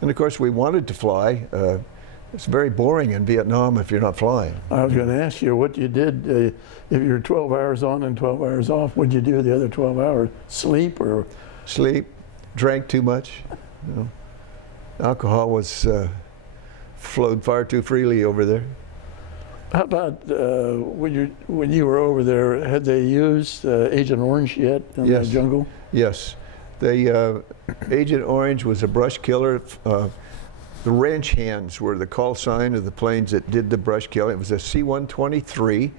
And of course, we wanted to fly. It's very boring in Vietnam if you're not flying. I was going to ask you what you did if you're 12 hours on and 12 hours off. What'd you do the other 12 hours? Sleep or? Sleep, drank too much. You know. Alcohol was flowed far too freely over there. How about when you were over there? Had they used Agent Orange yet in the jungle? Yes. The Agent Orange was a brush killer. The wrench hands were the call sign of the planes that did the brush killing. It was a C-123,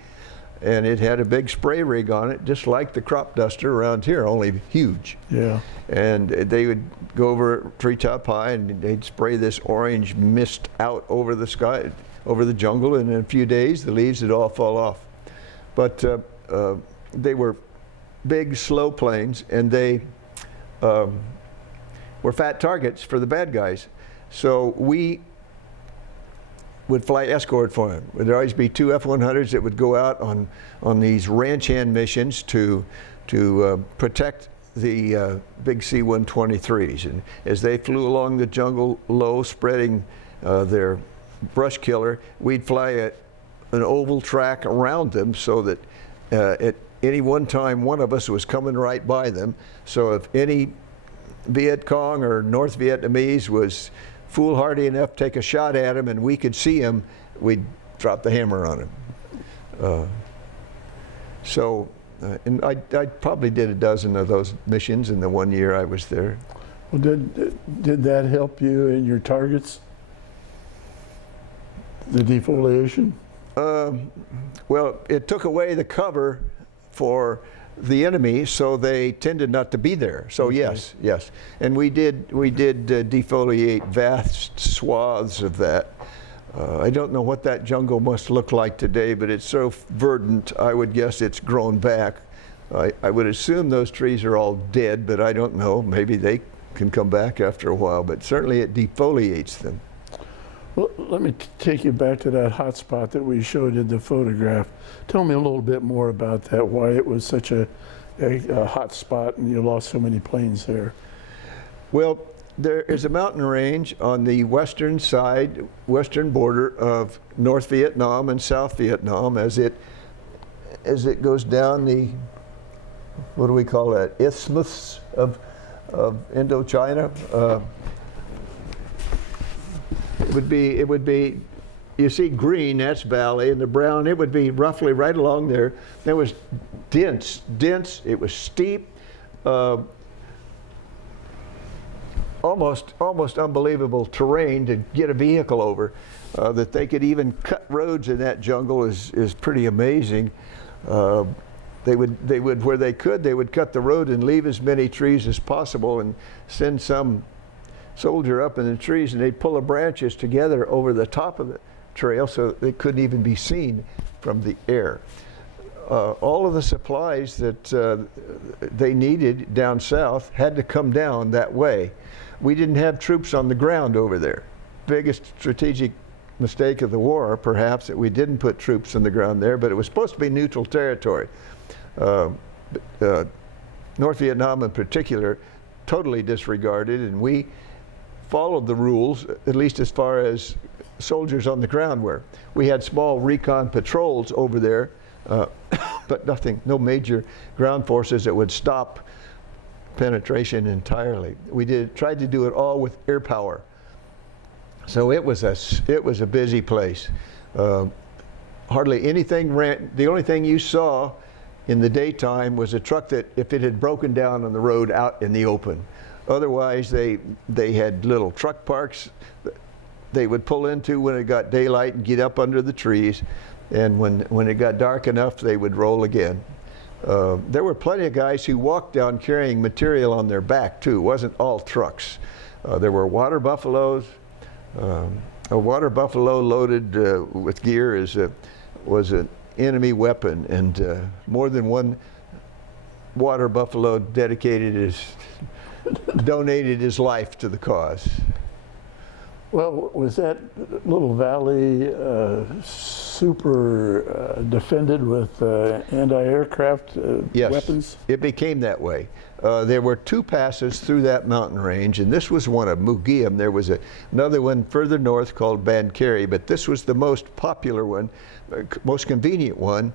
and it had a big spray rig on it, just like the crop duster around here, only huge. Yeah. And they would go over treetop high, and they'd spray this orange mist out over the sky, over the jungle, and in a few days, the leaves would all fall off. But they were big, slow planes, and they were fat targets for the bad guys. So we would fly escort for them. There'd always be 2 F-100s that would go out on these ranch hand missions to protect the big C-123s. And as they flew along the jungle low, spreading their brush killer, we'd fly an oval track around them, so that at any one time one of us was coming right by them. So if any Viet Cong or North Vietnamese was foolhardy enough to take a shot at him and we could see him, we'd drop the hammer on him. And I probably did a dozen of those missions in the 1 year I was there. Well, did that help you in your targets? The defoliation? Well, it took away the cover for the enemy, so they tended not to be there. So Okay. yes. And we did defoliate vast swaths of that. I don't know what that jungle must look like today, but it's so verdant, I would guess it's grown back. I would assume those trees are all dead, but I don't know. Maybe they can come back after a while, but certainly it defoliates them. Well, let me take you back to that hot spot that we showed in the photograph. Tell me a little bit more about that, why it was such a hot spot and you lost so many planes there. Well, there is a mountain range on the western side, western border of North Vietnam and South Vietnam as it goes down the, what do we call that, isthmus of Indochina. It would be, you see green, that's valley, and the brown, it would be roughly right along there. It was dense, it was steep, almost unbelievable terrain to get a vehicle over. That they could even cut roads in that jungle is pretty amazing. They would where they could, they would cut the road and leave as many trees as possible and send some soldier up in the trees, and they'd pull the branches together over the top of the trail so they couldn't even be seen from the air. All of the supplies that they needed down south had to come down that way. We didn't have troops on the ground over there. Biggest strategic mistake of the war, perhaps, that we didn't put troops on the ground there, but it was supposed to be neutral territory. North Vietnam in particular totally disregarded, and we followed the rules, at least as far as soldiers on the ground were. We had small recon patrols over there, but no major ground forces that would stop penetration entirely. We tried to do it all with air power. So it was a busy place. Hardly anything ran. The only thing you saw in the daytime was a truck that, if it had broken down on the road out in the open. Otherwise, they had little truck parks they would pull into when it got daylight and get up under the trees. And when it got dark enough, they would roll again. There were plenty of guys who walked down carrying material on their back too. It wasn't all trucks. There were water buffaloes. A water buffalo loaded with gear was an enemy weapon, and more than one water buffalo donated his life to the cause. Well, was that little valley super defended with anti-aircraft Yes, weapons? It became that way. There were two passes through that mountain range, and this was one of Mugiem. There was another one further north called Ban Kerry, but this was the most popular one, most convenient one,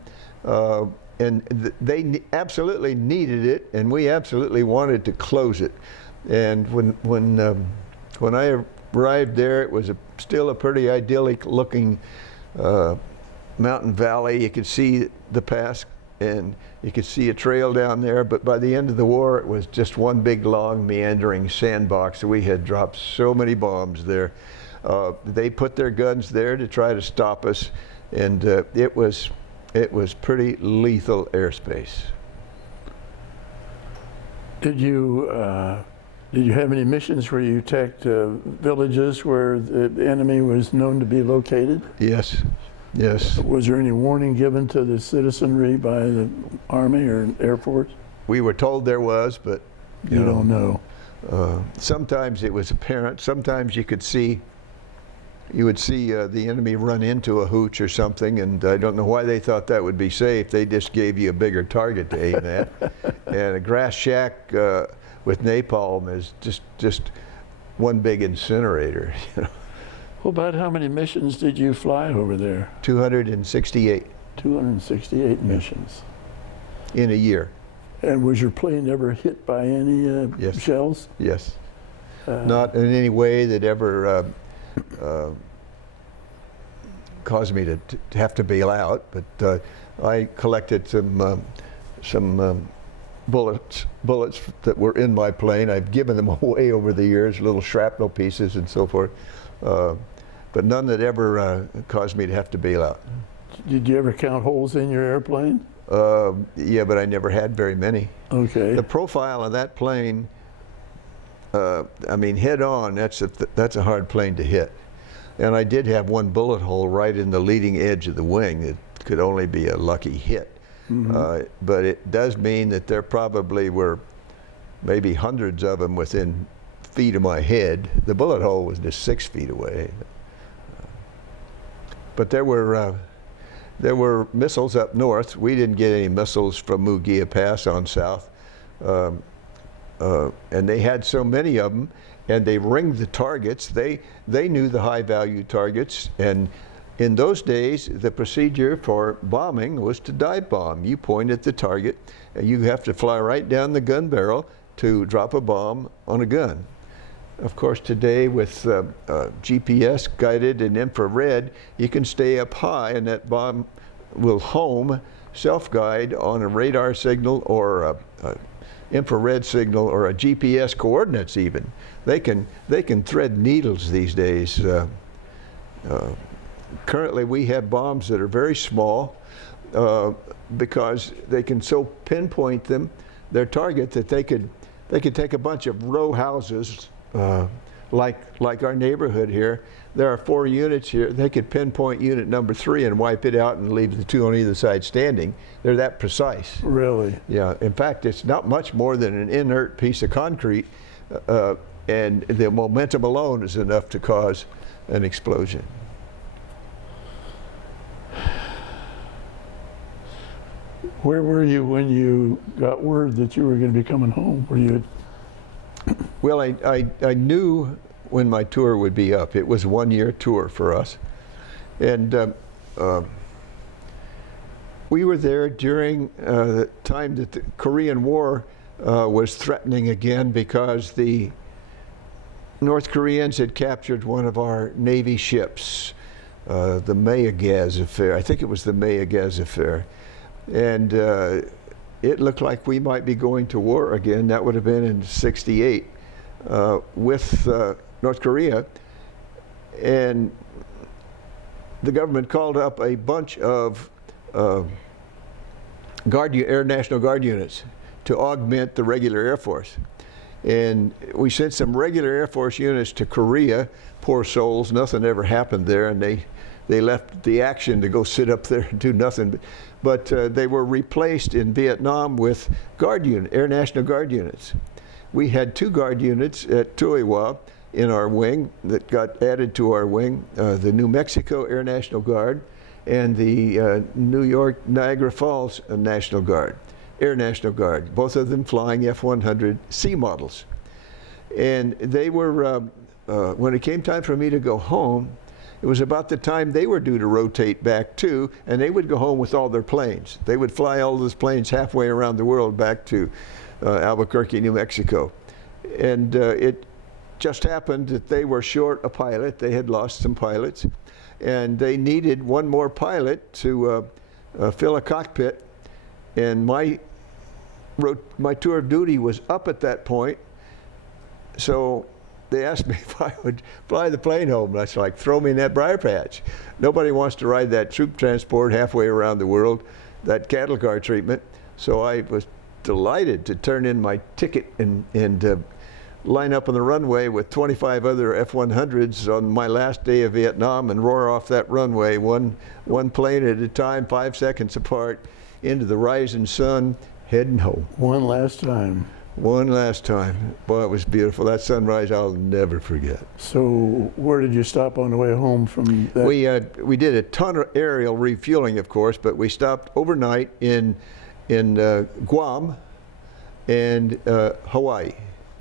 and they absolutely needed it, and we absolutely wanted to close it. And when I arrived there, it was still a pretty idyllic looking mountain valley. You could see the pass and you could see a trail down there, but by the end of the war it was just one big long meandering sandbox. We had dropped so many bombs there. They put their guns there to try to stop us, and it was pretty lethal airspace. Did you have any missions where you attacked villages where the enemy was known to be located? Yes. Was there any warning given to the citizenry by the Army or Air Force? We were told there was, but you don't know. Sometimes it was apparent. Sometimes you would see the enemy run into a hooch or something, and I don't know why they thought that would be safe. They just gave you a bigger target to aim at. And a grass shack with napalm is just one big incinerator. Well, about how many missions did you fly over there? 268. 268 missions. In a year. And was your plane ever hit by any Yes. shells? Yes. Not in any way that ever caused me to have to bail out, but I collected some bullets that were in my plane. I've given them away over the years, little shrapnel pieces and so forth. but none that ever caused me to have to bail out. Did you ever count holes in your airplane? Yeah, but I never had very many. Okay. The profile of that plane, I mean, head on, that's a hard plane to hit. And I did have one bullet hole right in the leading edge of the wing. It could only be a lucky hit. But it does mean that there probably were maybe hundreds of them within feet of my head. The bullet hole was just 6 feet away. But there were missiles up north. We didn't get any missiles from Mugia Pass on south. And they had so many of them, and they ringed the targets. They knew the high value targets, and in those days the procedure for bombing was to dive bomb. You point at the target, and you have to fly right down the gun barrel to drop a bomb on a gun. Of course, today with GPS guided and infrared, you can stay up high and that bomb will home self-guide on a radar signal or a infrared signal or a GPS coordinates even. They can thread needles these days. Currently we have bombs that are very small because they can so pinpoint them, their target, that they could take a bunch of row houses like our neighborhood here. There are 4 units here. They could pinpoint unit number 3 and wipe it out and leave the 2 on either side standing. They're that precise. Really? Yeah. In fact, it's not much more than an inert piece of concrete, and the momentum alone is enough to cause an explosion. Where were you when you got word that you were going to be coming home? Were you? Well, I knew when my tour would be up. It was a 1-year tour for us. And we were there during the time that the Korean War was threatening again, because the North Koreans had captured one of our Navy ships, the Mayagaz affair. I think it was the Mayagaz affair. And it looked like we might be going to war again. That would have been in '68 with North Korea. And the government called up a bunch of Air National Guard units to augment the regular Air Force. And we sent some regular Air Force units to Korea. Poor souls, nothing ever happened there, and they left the action to go sit up there and do nothing. But they were replaced in Vietnam with Air National Guard units. We had 2 guard units at Torrijo in our wing that got added to our wing, the New Mexico Air National Guard and the New York Niagara Falls National Guard, Air National Guard, both of them flying F-100C models. And they were, when it came time for me to go home, it was about the time they were due to rotate back too, and they would go home with all their planes. They would fly all those planes halfway around the world back to Albuquerque, New Mexico. And it just happened that they were short a pilot. They had lost some pilots, and they needed one more pilot to fill a cockpit. And my tour of duty was up at that point, so they asked me if I would fly the plane home. And I was like, throw me in that briar patch. Nobody wants to ride that troop transport halfway around the world, that cattle car treatment. So I was delighted to turn in my ticket and line up on the runway with 25 other F-100s on my last day of Vietnam and roar off that runway, one plane at a time, 5 seconds apart, into the rising sun, heading home. One last time. One last time. Boy, it was beautiful. That sunrise I'll never forget. So where did you stop on the way home from that? We did a ton of aerial refueling, of course, but we stopped overnight in Guam and Hawaii.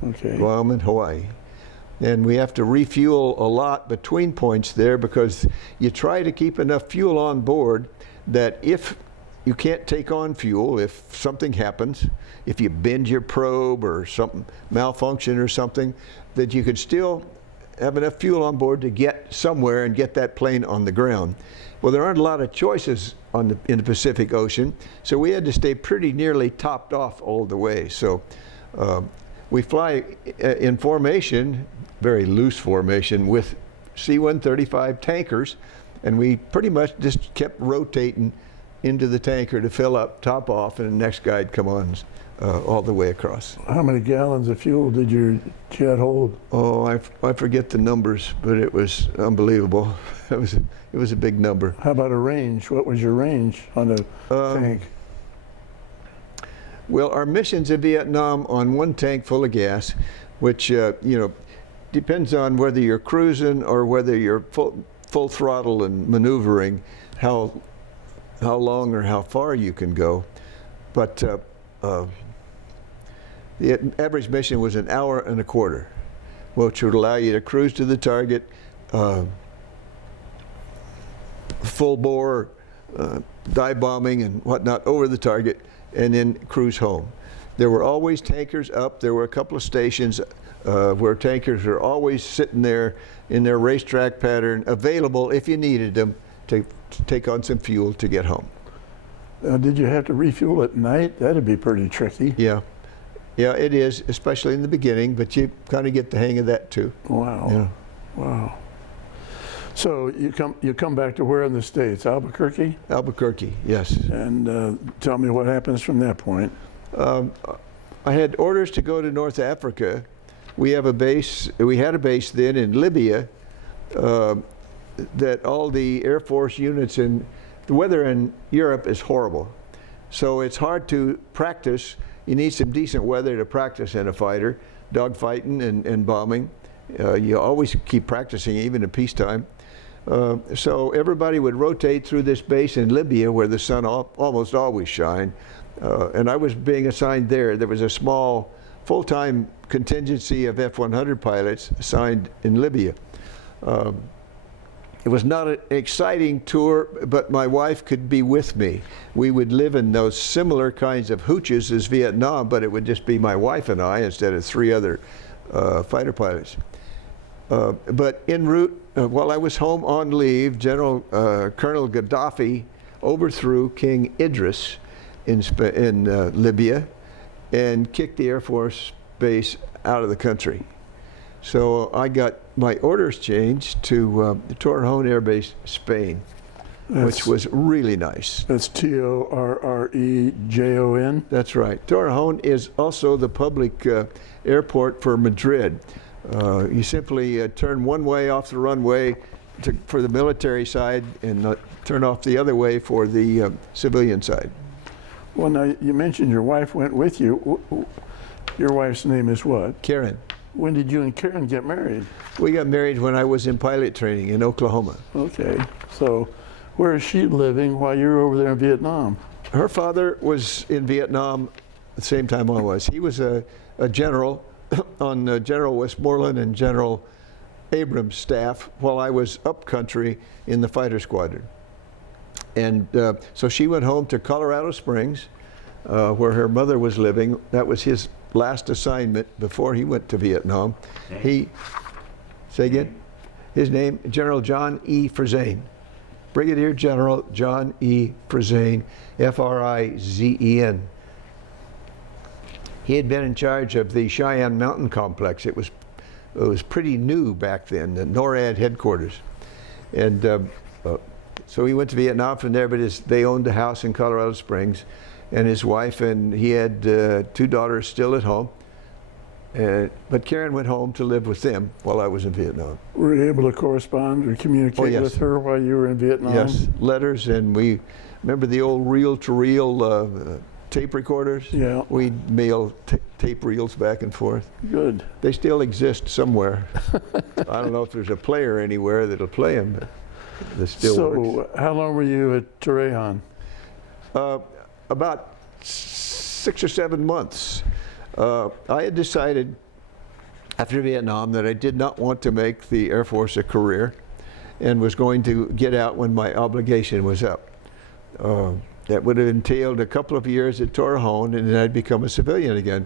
Okay. Guam and Hawaii. And we have to refuel a lot between points there, because you try to keep enough fuel on board that if you can't take on fuel, if something happens, if you bend your probe or something malfunction or something, that you could still have enough fuel on board to get somewhere and get that plane on the ground. Well, there aren't a lot of choices in the Pacific Ocean, so we had to stay pretty nearly topped off all the way. So we fly in formation, very loose formation, with C-135 tankers, and we pretty much just kept rotating into the tanker to fill up, top off, and the next guy'd come on all the way across. How many gallons of fuel did your jet hold? Oh, I forget the numbers, but it was unbelievable. It was a big number. How about a range? What was your range on a tank? Well, our missions in Vietnam on one tank full of gas, which depends on whether you're cruising or whether you're full throttle and maneuvering, how long or how far you can go. But the average mission was an hour and a quarter, which would allow you to cruise to the target, full bore, dive bombing and whatnot over the target, and then cruise home. There were always tankers up. There were a couple of stations where tankers were always sitting there in their racetrack pattern, available if you needed them to take on some fuel to get home. Did you have to refuel at night? That'd be pretty tricky. Yeah, it is, especially in the beginning, but you kind of get the hang of that too. Wow. Yeah. Wow. So you come back to where in the States? Albuquerque? Albuquerque, yes. And tell me what happens from that point. I had orders to go to North Africa. We had a base then in Libya that all the Air Force units the weather in Europe is horrible. So it's hard to practice. You need some decent weather to practice in a fighter, dogfighting and bombing. You always keep practicing, even in peacetime. So everybody would rotate through this base in Libya where the sun almost always shined. And I was being assigned there. There was a small full-time contingency of F-100 pilots assigned in Libya. It was not an exciting tour, but my wife could be with me. We would live in those similar kinds of hooches as Vietnam, but it would just be my wife and I instead of 3 other fighter pilots. But en route, while I was home on leave, Colonel Gaddafi overthrew King Idris in Libya and kicked the Air Force base out of the country. So I got my orders changed to the Torrijo Air Base, Spain, which was really nice. That's Torrejon? That's right. Torrijo is also the public airport for Madrid. You simply turn one way off the runway for the military side and turn off the other way for the civilian side. Well, now you mentioned your wife went with you. Your wife's name is what? Karen. When did you and Karen get married? We got married when I was in pilot training in Oklahoma. Okay, so where is she living while you were over there in Vietnam? Her father was in Vietnam at the same time I was. He was a general on General Westmoreland and General Abrams' staff while I was up country in the fighter squadron. And so she went home to Colorado Springs, where her mother was living. That was his last assignment before he went to Vietnam. Say again? His name, General John E. Frizane. Brigadier General John E. Frizane, F-R-I-Z-E-N. He had been in charge of the Cheyenne Mountain Complex. It was pretty new back then, the NORAD headquarters. And so he went to Vietnam from there, but they owned a house in Colorado Springs, and his wife, and he had 2 daughters still at home. But Karen went home to live with them while I was in Vietnam. Were you able to correspond or communicate with her while you were in Vietnam? Yes, letters, and we remember the old reel-to-reel tape recorders? Yeah. We'd mail tape reels back and forth. Good. They still exist somewhere. I don't know if there's a player anywhere that'll play them, but they still works. So how long were you at Torrijon? About 6 or 7 months. I had decided after Vietnam that I did not want to make the Air Force a career and was going to get out when my obligation was up. That would have entailed a couple of years at Torrijo, and then I'd become a civilian again.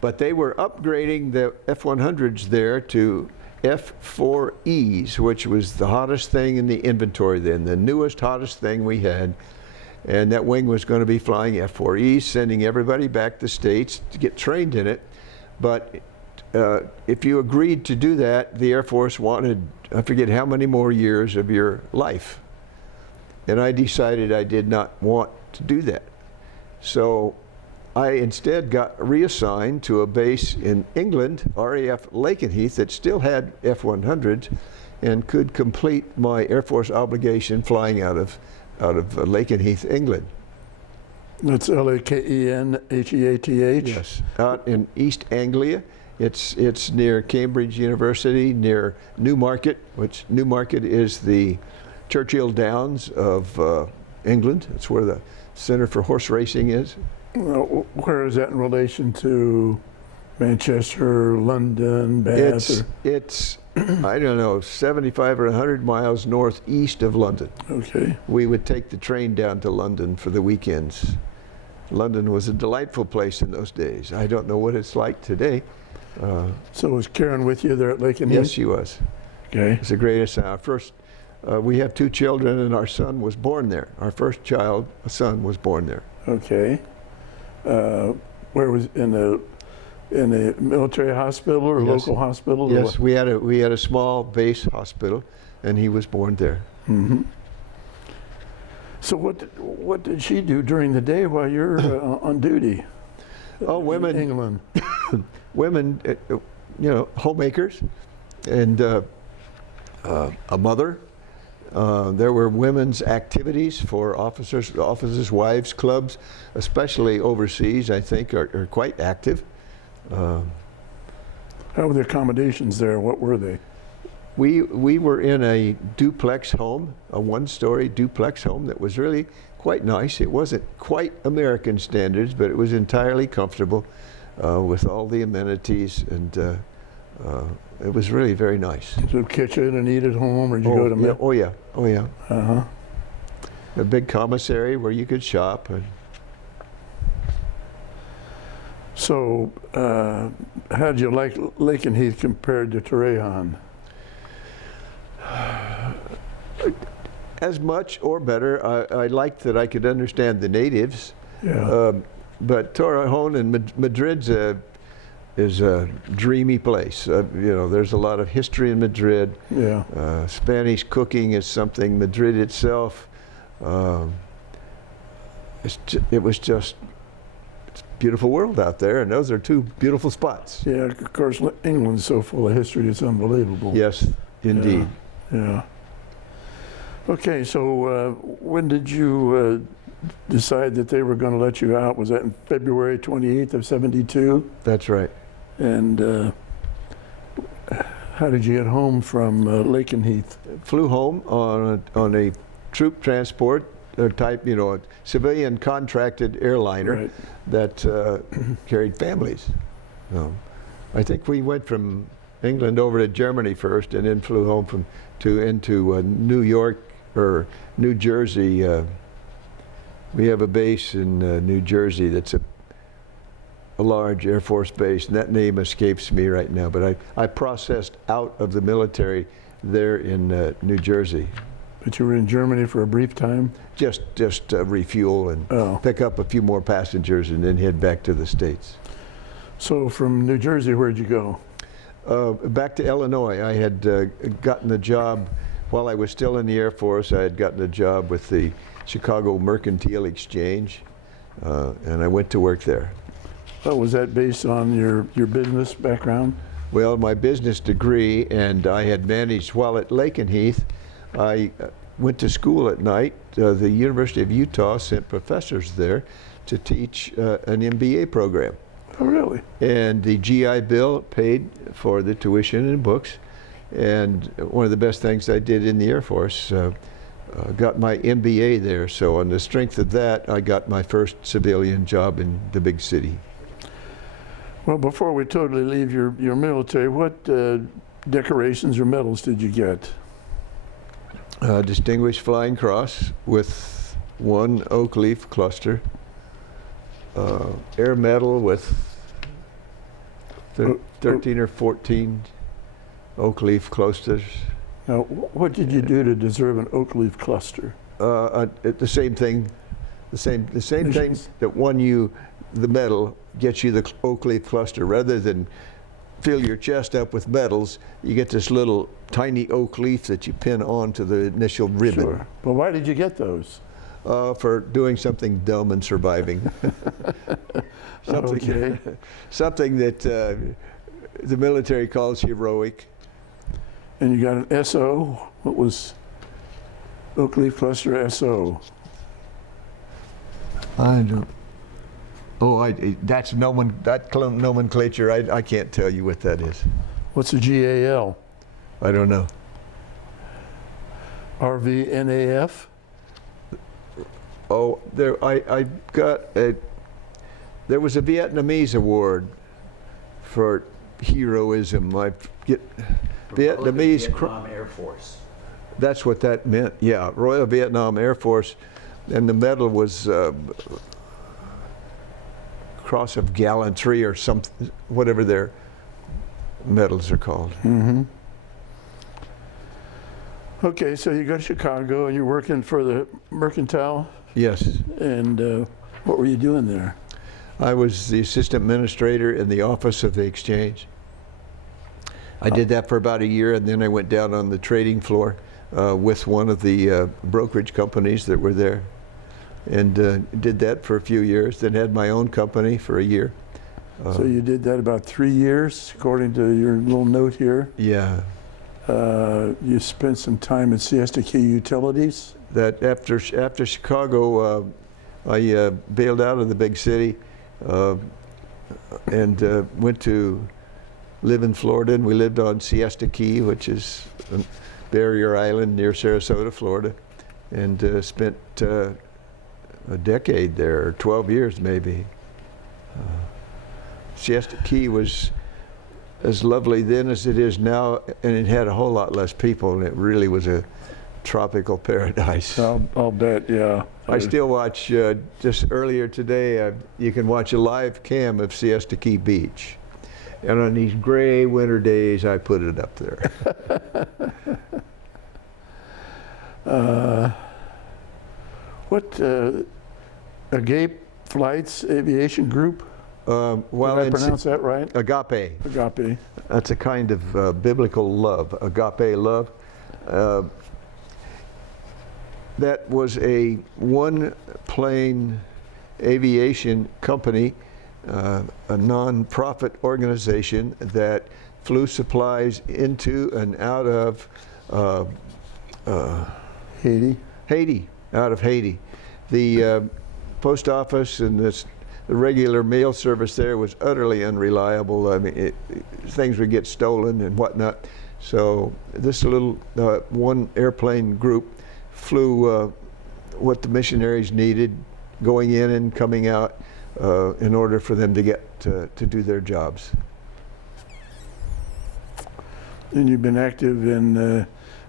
But they were upgrading the F-100s there to F-4Es, which was the hottest thing in the inventory then, the newest, hottest thing we had. And that wing was going to be flying F-4Es, sending everybody back to the States to get trained in it. But if you agreed to do that, the Air Force wanted, I forget how many more years of your life. And I decided I did not want to do that. So I instead got reassigned to a base in England, RAF Lakenheath, that still had F-100s and could complete my Air Force obligation flying out of Lakenheath, England. That's Lakenheath? Yes, out in East Anglia. It's near Cambridge University, near Newmarket, which Newmarket is the Churchill Downs of England. It's where the Center for Horse Racing is. Well, where is that in relation to Manchester, London, Bath? It's I don't know, 75 or 100 miles northeast of London. Okay. We would take the train down to London for the weekends. London was a delightful place in those days. I don't know what it's like today. So was Karen with you there at Lakenheath? Yes, she was. Okay. It's the greatest. First, we have 2 children, and our son was born there. Our first child, a son, was born there. Okay. Where was in a military hospital or Yes. local hospital? or Yes, we had a small base hospital, and he was born there. Mm-hmm. So what did she do during the day while you're on duty? Oh, women. In England. Women, homemakers, and a mother. There were women's activities for officers' wives clubs, especially overseas, I think, are quite active. How were the accommodations there? What were they? We were in a duplex home, a 1-story duplex home that was really quite nice. It wasn't quite American standards, but it was entirely comfortable with all the amenities, and it was really very nice. So kitchen and eat at home, or did you go to? Yeah, oh yeah. Uh-huh. A big commissary where you could shop. So, how did you like Lakenheath compared to Torrijo? As much or better. I liked that I could understand the natives. Yeah. But Torrijo and Madrid's is a dreamy place. There's a lot of history in Madrid. Yeah. Spanish cooking is something. Madrid itself, it's a beautiful world out there, and those are 2 beautiful spots. Yeah. Of course, England's so full of history; it's unbelievable. Yes, indeed. Yeah. Okay. So, when did you decide that they were going to let you out? Was that in February 28th of '72? That's right. And how did you get home from Lakenheath? Flew home on a troop transport type, a civilian contracted airliner Right. that carried families. I think we went from England over to Germany first, and then flew home into New York or New Jersey. We have a base in New Jersey that's a large Air Force base, and that name escapes me right now, but I processed out of the military there in New Jersey. But you were in Germany for a brief time? Just refuel and pick up a few more passengers and then head back to the States. So from New Jersey, where'd you go? Back to Illinois. I had gotten a job while I was still in the Air Force. I had gotten a job with the Chicago Mercantile Exchange, and I went to work there. Oh, was that based on your business background? Well, my business degree, and I had managed while at Lakenheath. I went to school at night. The University of Utah sent professors there to teach an MBA program. Oh, really? And the GI Bill paid for the tuition and books. And one of the best things I did in the Air Force, got my MBA there. So on the strength of that, I got my first civilian job in the big city. Well, before we totally leave your military, what decorations or medals did you get? Distinguished Flying Cross with 1 oak leaf cluster, Air Medal with 13 or 14 oak leaf clusters. Now, what did you do to deserve an oak leaf cluster? The same thing, the same thing that won you the medal gets you the oak leaf cluster. Rather than fill your chest up with medals, you get this little tiny oak leaf that you pin onto the initial ribbon. Sure. Well, why did you get those? For doing something dumb and surviving. something, Okay. something that the military calls heroic. And you got an SO. What was Oak Leaf Cluster SO? I don't. Oh, that's nomenclature. I can't tell you what that is. What's a GAL? I don't know. RVNAF? Oh, I got a. There was a Vietnamese award for heroism. I get Vietnamese. Vietnam Air Force. That's what that meant. Yeah, Royal Vietnam Air Force, and the medal was Cross of Gallantry or something, whatever their medals are called. Mm-hmm. Okay, so you go to Chicago and you're working for the Mercantile, Yes, and what were you doing there? I was the assistant administrator in the office of the exchange. I did that for about a year, and then I went down on the trading floor with one of the brokerage companies that were there, and did that for a few years. Then had my own company for a year. So you did that about 3 years, according to your little note here. Yeah, You spent some time at Siesta Key Utilities. that after Chicago, I bailed out of the big city and went to live in Florida, and we lived on Siesta Key, which is a barrier island near Sarasota, Florida, and spent a decade there, or 12 years maybe. Siesta Key was as lovely then as it is now, and it had a whole lot less people, and it really was a tropical paradise. I'll bet, yeah. I still watch, just earlier today, you can watch a live cam of Siesta Key Beach. And on these gray winter days, I put it up there. Agape Flights Aviation Group? Well, Did I pronounce that right? Agape. Agape. That's a kind of biblical love, agape love. That was a one-plane aviation company, a non-profit organization that flew supplies into and out of Haiti. out of Haiti. The post office and the regular mail service there was utterly unreliable. I mean, things would get stolen and whatnot. So this little one airplane group flew what the missionaries needed, going in and coming out, in order for them to get to do their jobs. And you've been active in a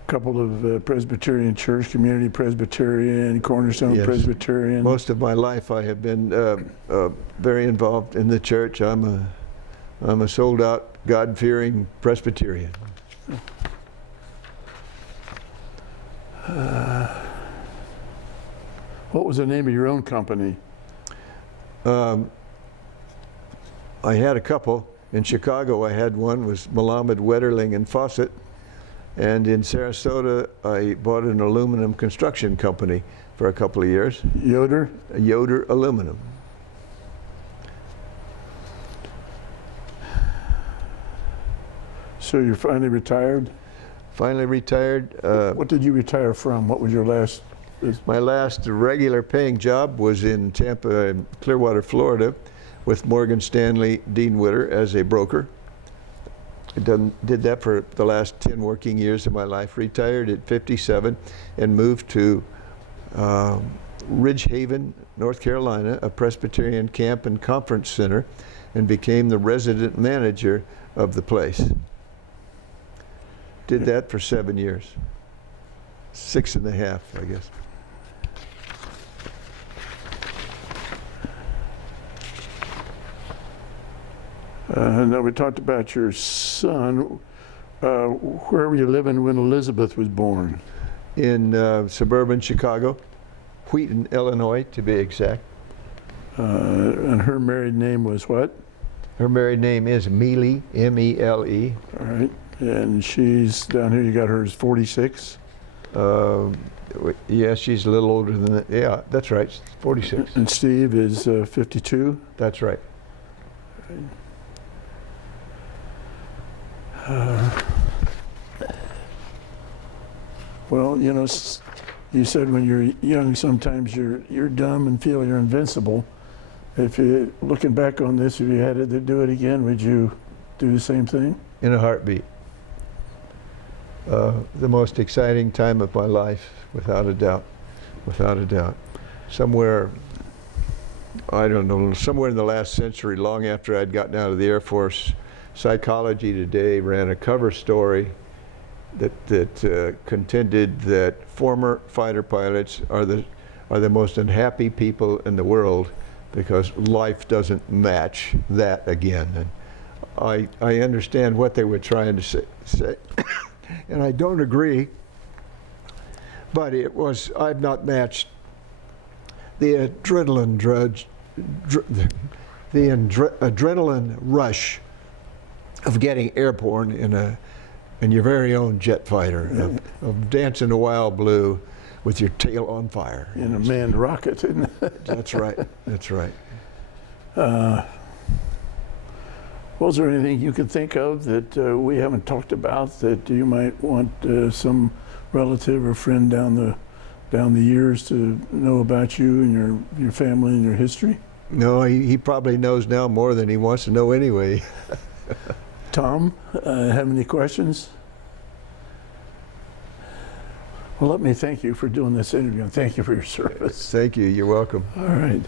couple of Presbyterian church, Community Presbyterian, Cornerstone Yes. Presbyterian. Most of my life I have been very involved in the church. I'm a sold-out, God-fearing Presbyterian. What was the name of your own company? I had a couple. In Chicago, I had one, was Malamed, Wetterling, and Fawcett. And in Sarasota, I bought an aluminum construction company for a couple of years, Yoder? Yoder Aluminum. So you're finally retired? Finally retired. What did you retire from? What was your last? My last regular paying job was in Tampa and Clearwater, Florida, with Morgan Stanley Dean Witter as a broker. I did that for the last 10 working years of my life. Retired at 57 and moved to Ridge Haven, North Carolina, a Presbyterian camp and conference center, and became the resident manager of the place. Did that for 7 years. 6.5, I guess. Now we talked about your son. Where were you living when Elizabeth was born? In suburban Chicago, Wheaton, Illinois, to be exact. And her married name was what? Her married name is Mealy, M-E-L-E. All right. And she's down here, you got her as 46? Yeah, she's a little older than that. Yeah, that's right, 46. And Steve is 52? That's right. Well, you know, you said when you're young, sometimes you're dumb and feel you're invincible. If you, looking back on this, if you had to do it again, would you do the same thing? In a heartbeat. The most exciting time of my life, without a doubt. Without a doubt. Somewhere, I don't know, somewhere in the last century, long after I'd gotten out of the Air Force, Psychology Today ran a cover story that contended that former fighter pilots are the most unhappy people in the world because life doesn't match that again. And I understand what they were trying to say. And I don't agree, but it was, I've not matched the adrenaline adrenaline rush of getting airborne in your very own jet fighter, of dancing a wild blue with your tail on fire. In a manned rocket, isn't it? That's right, that's right. Was there anything you could think of that we haven't talked about that you might want some relative or friend down the years to know about you and your family and your history? No, he probably knows now more than he wants to know anyway. Tom, have any questions? Well, let me thank you for doing this interview and thank you for your service. Thank you, you're welcome. All right.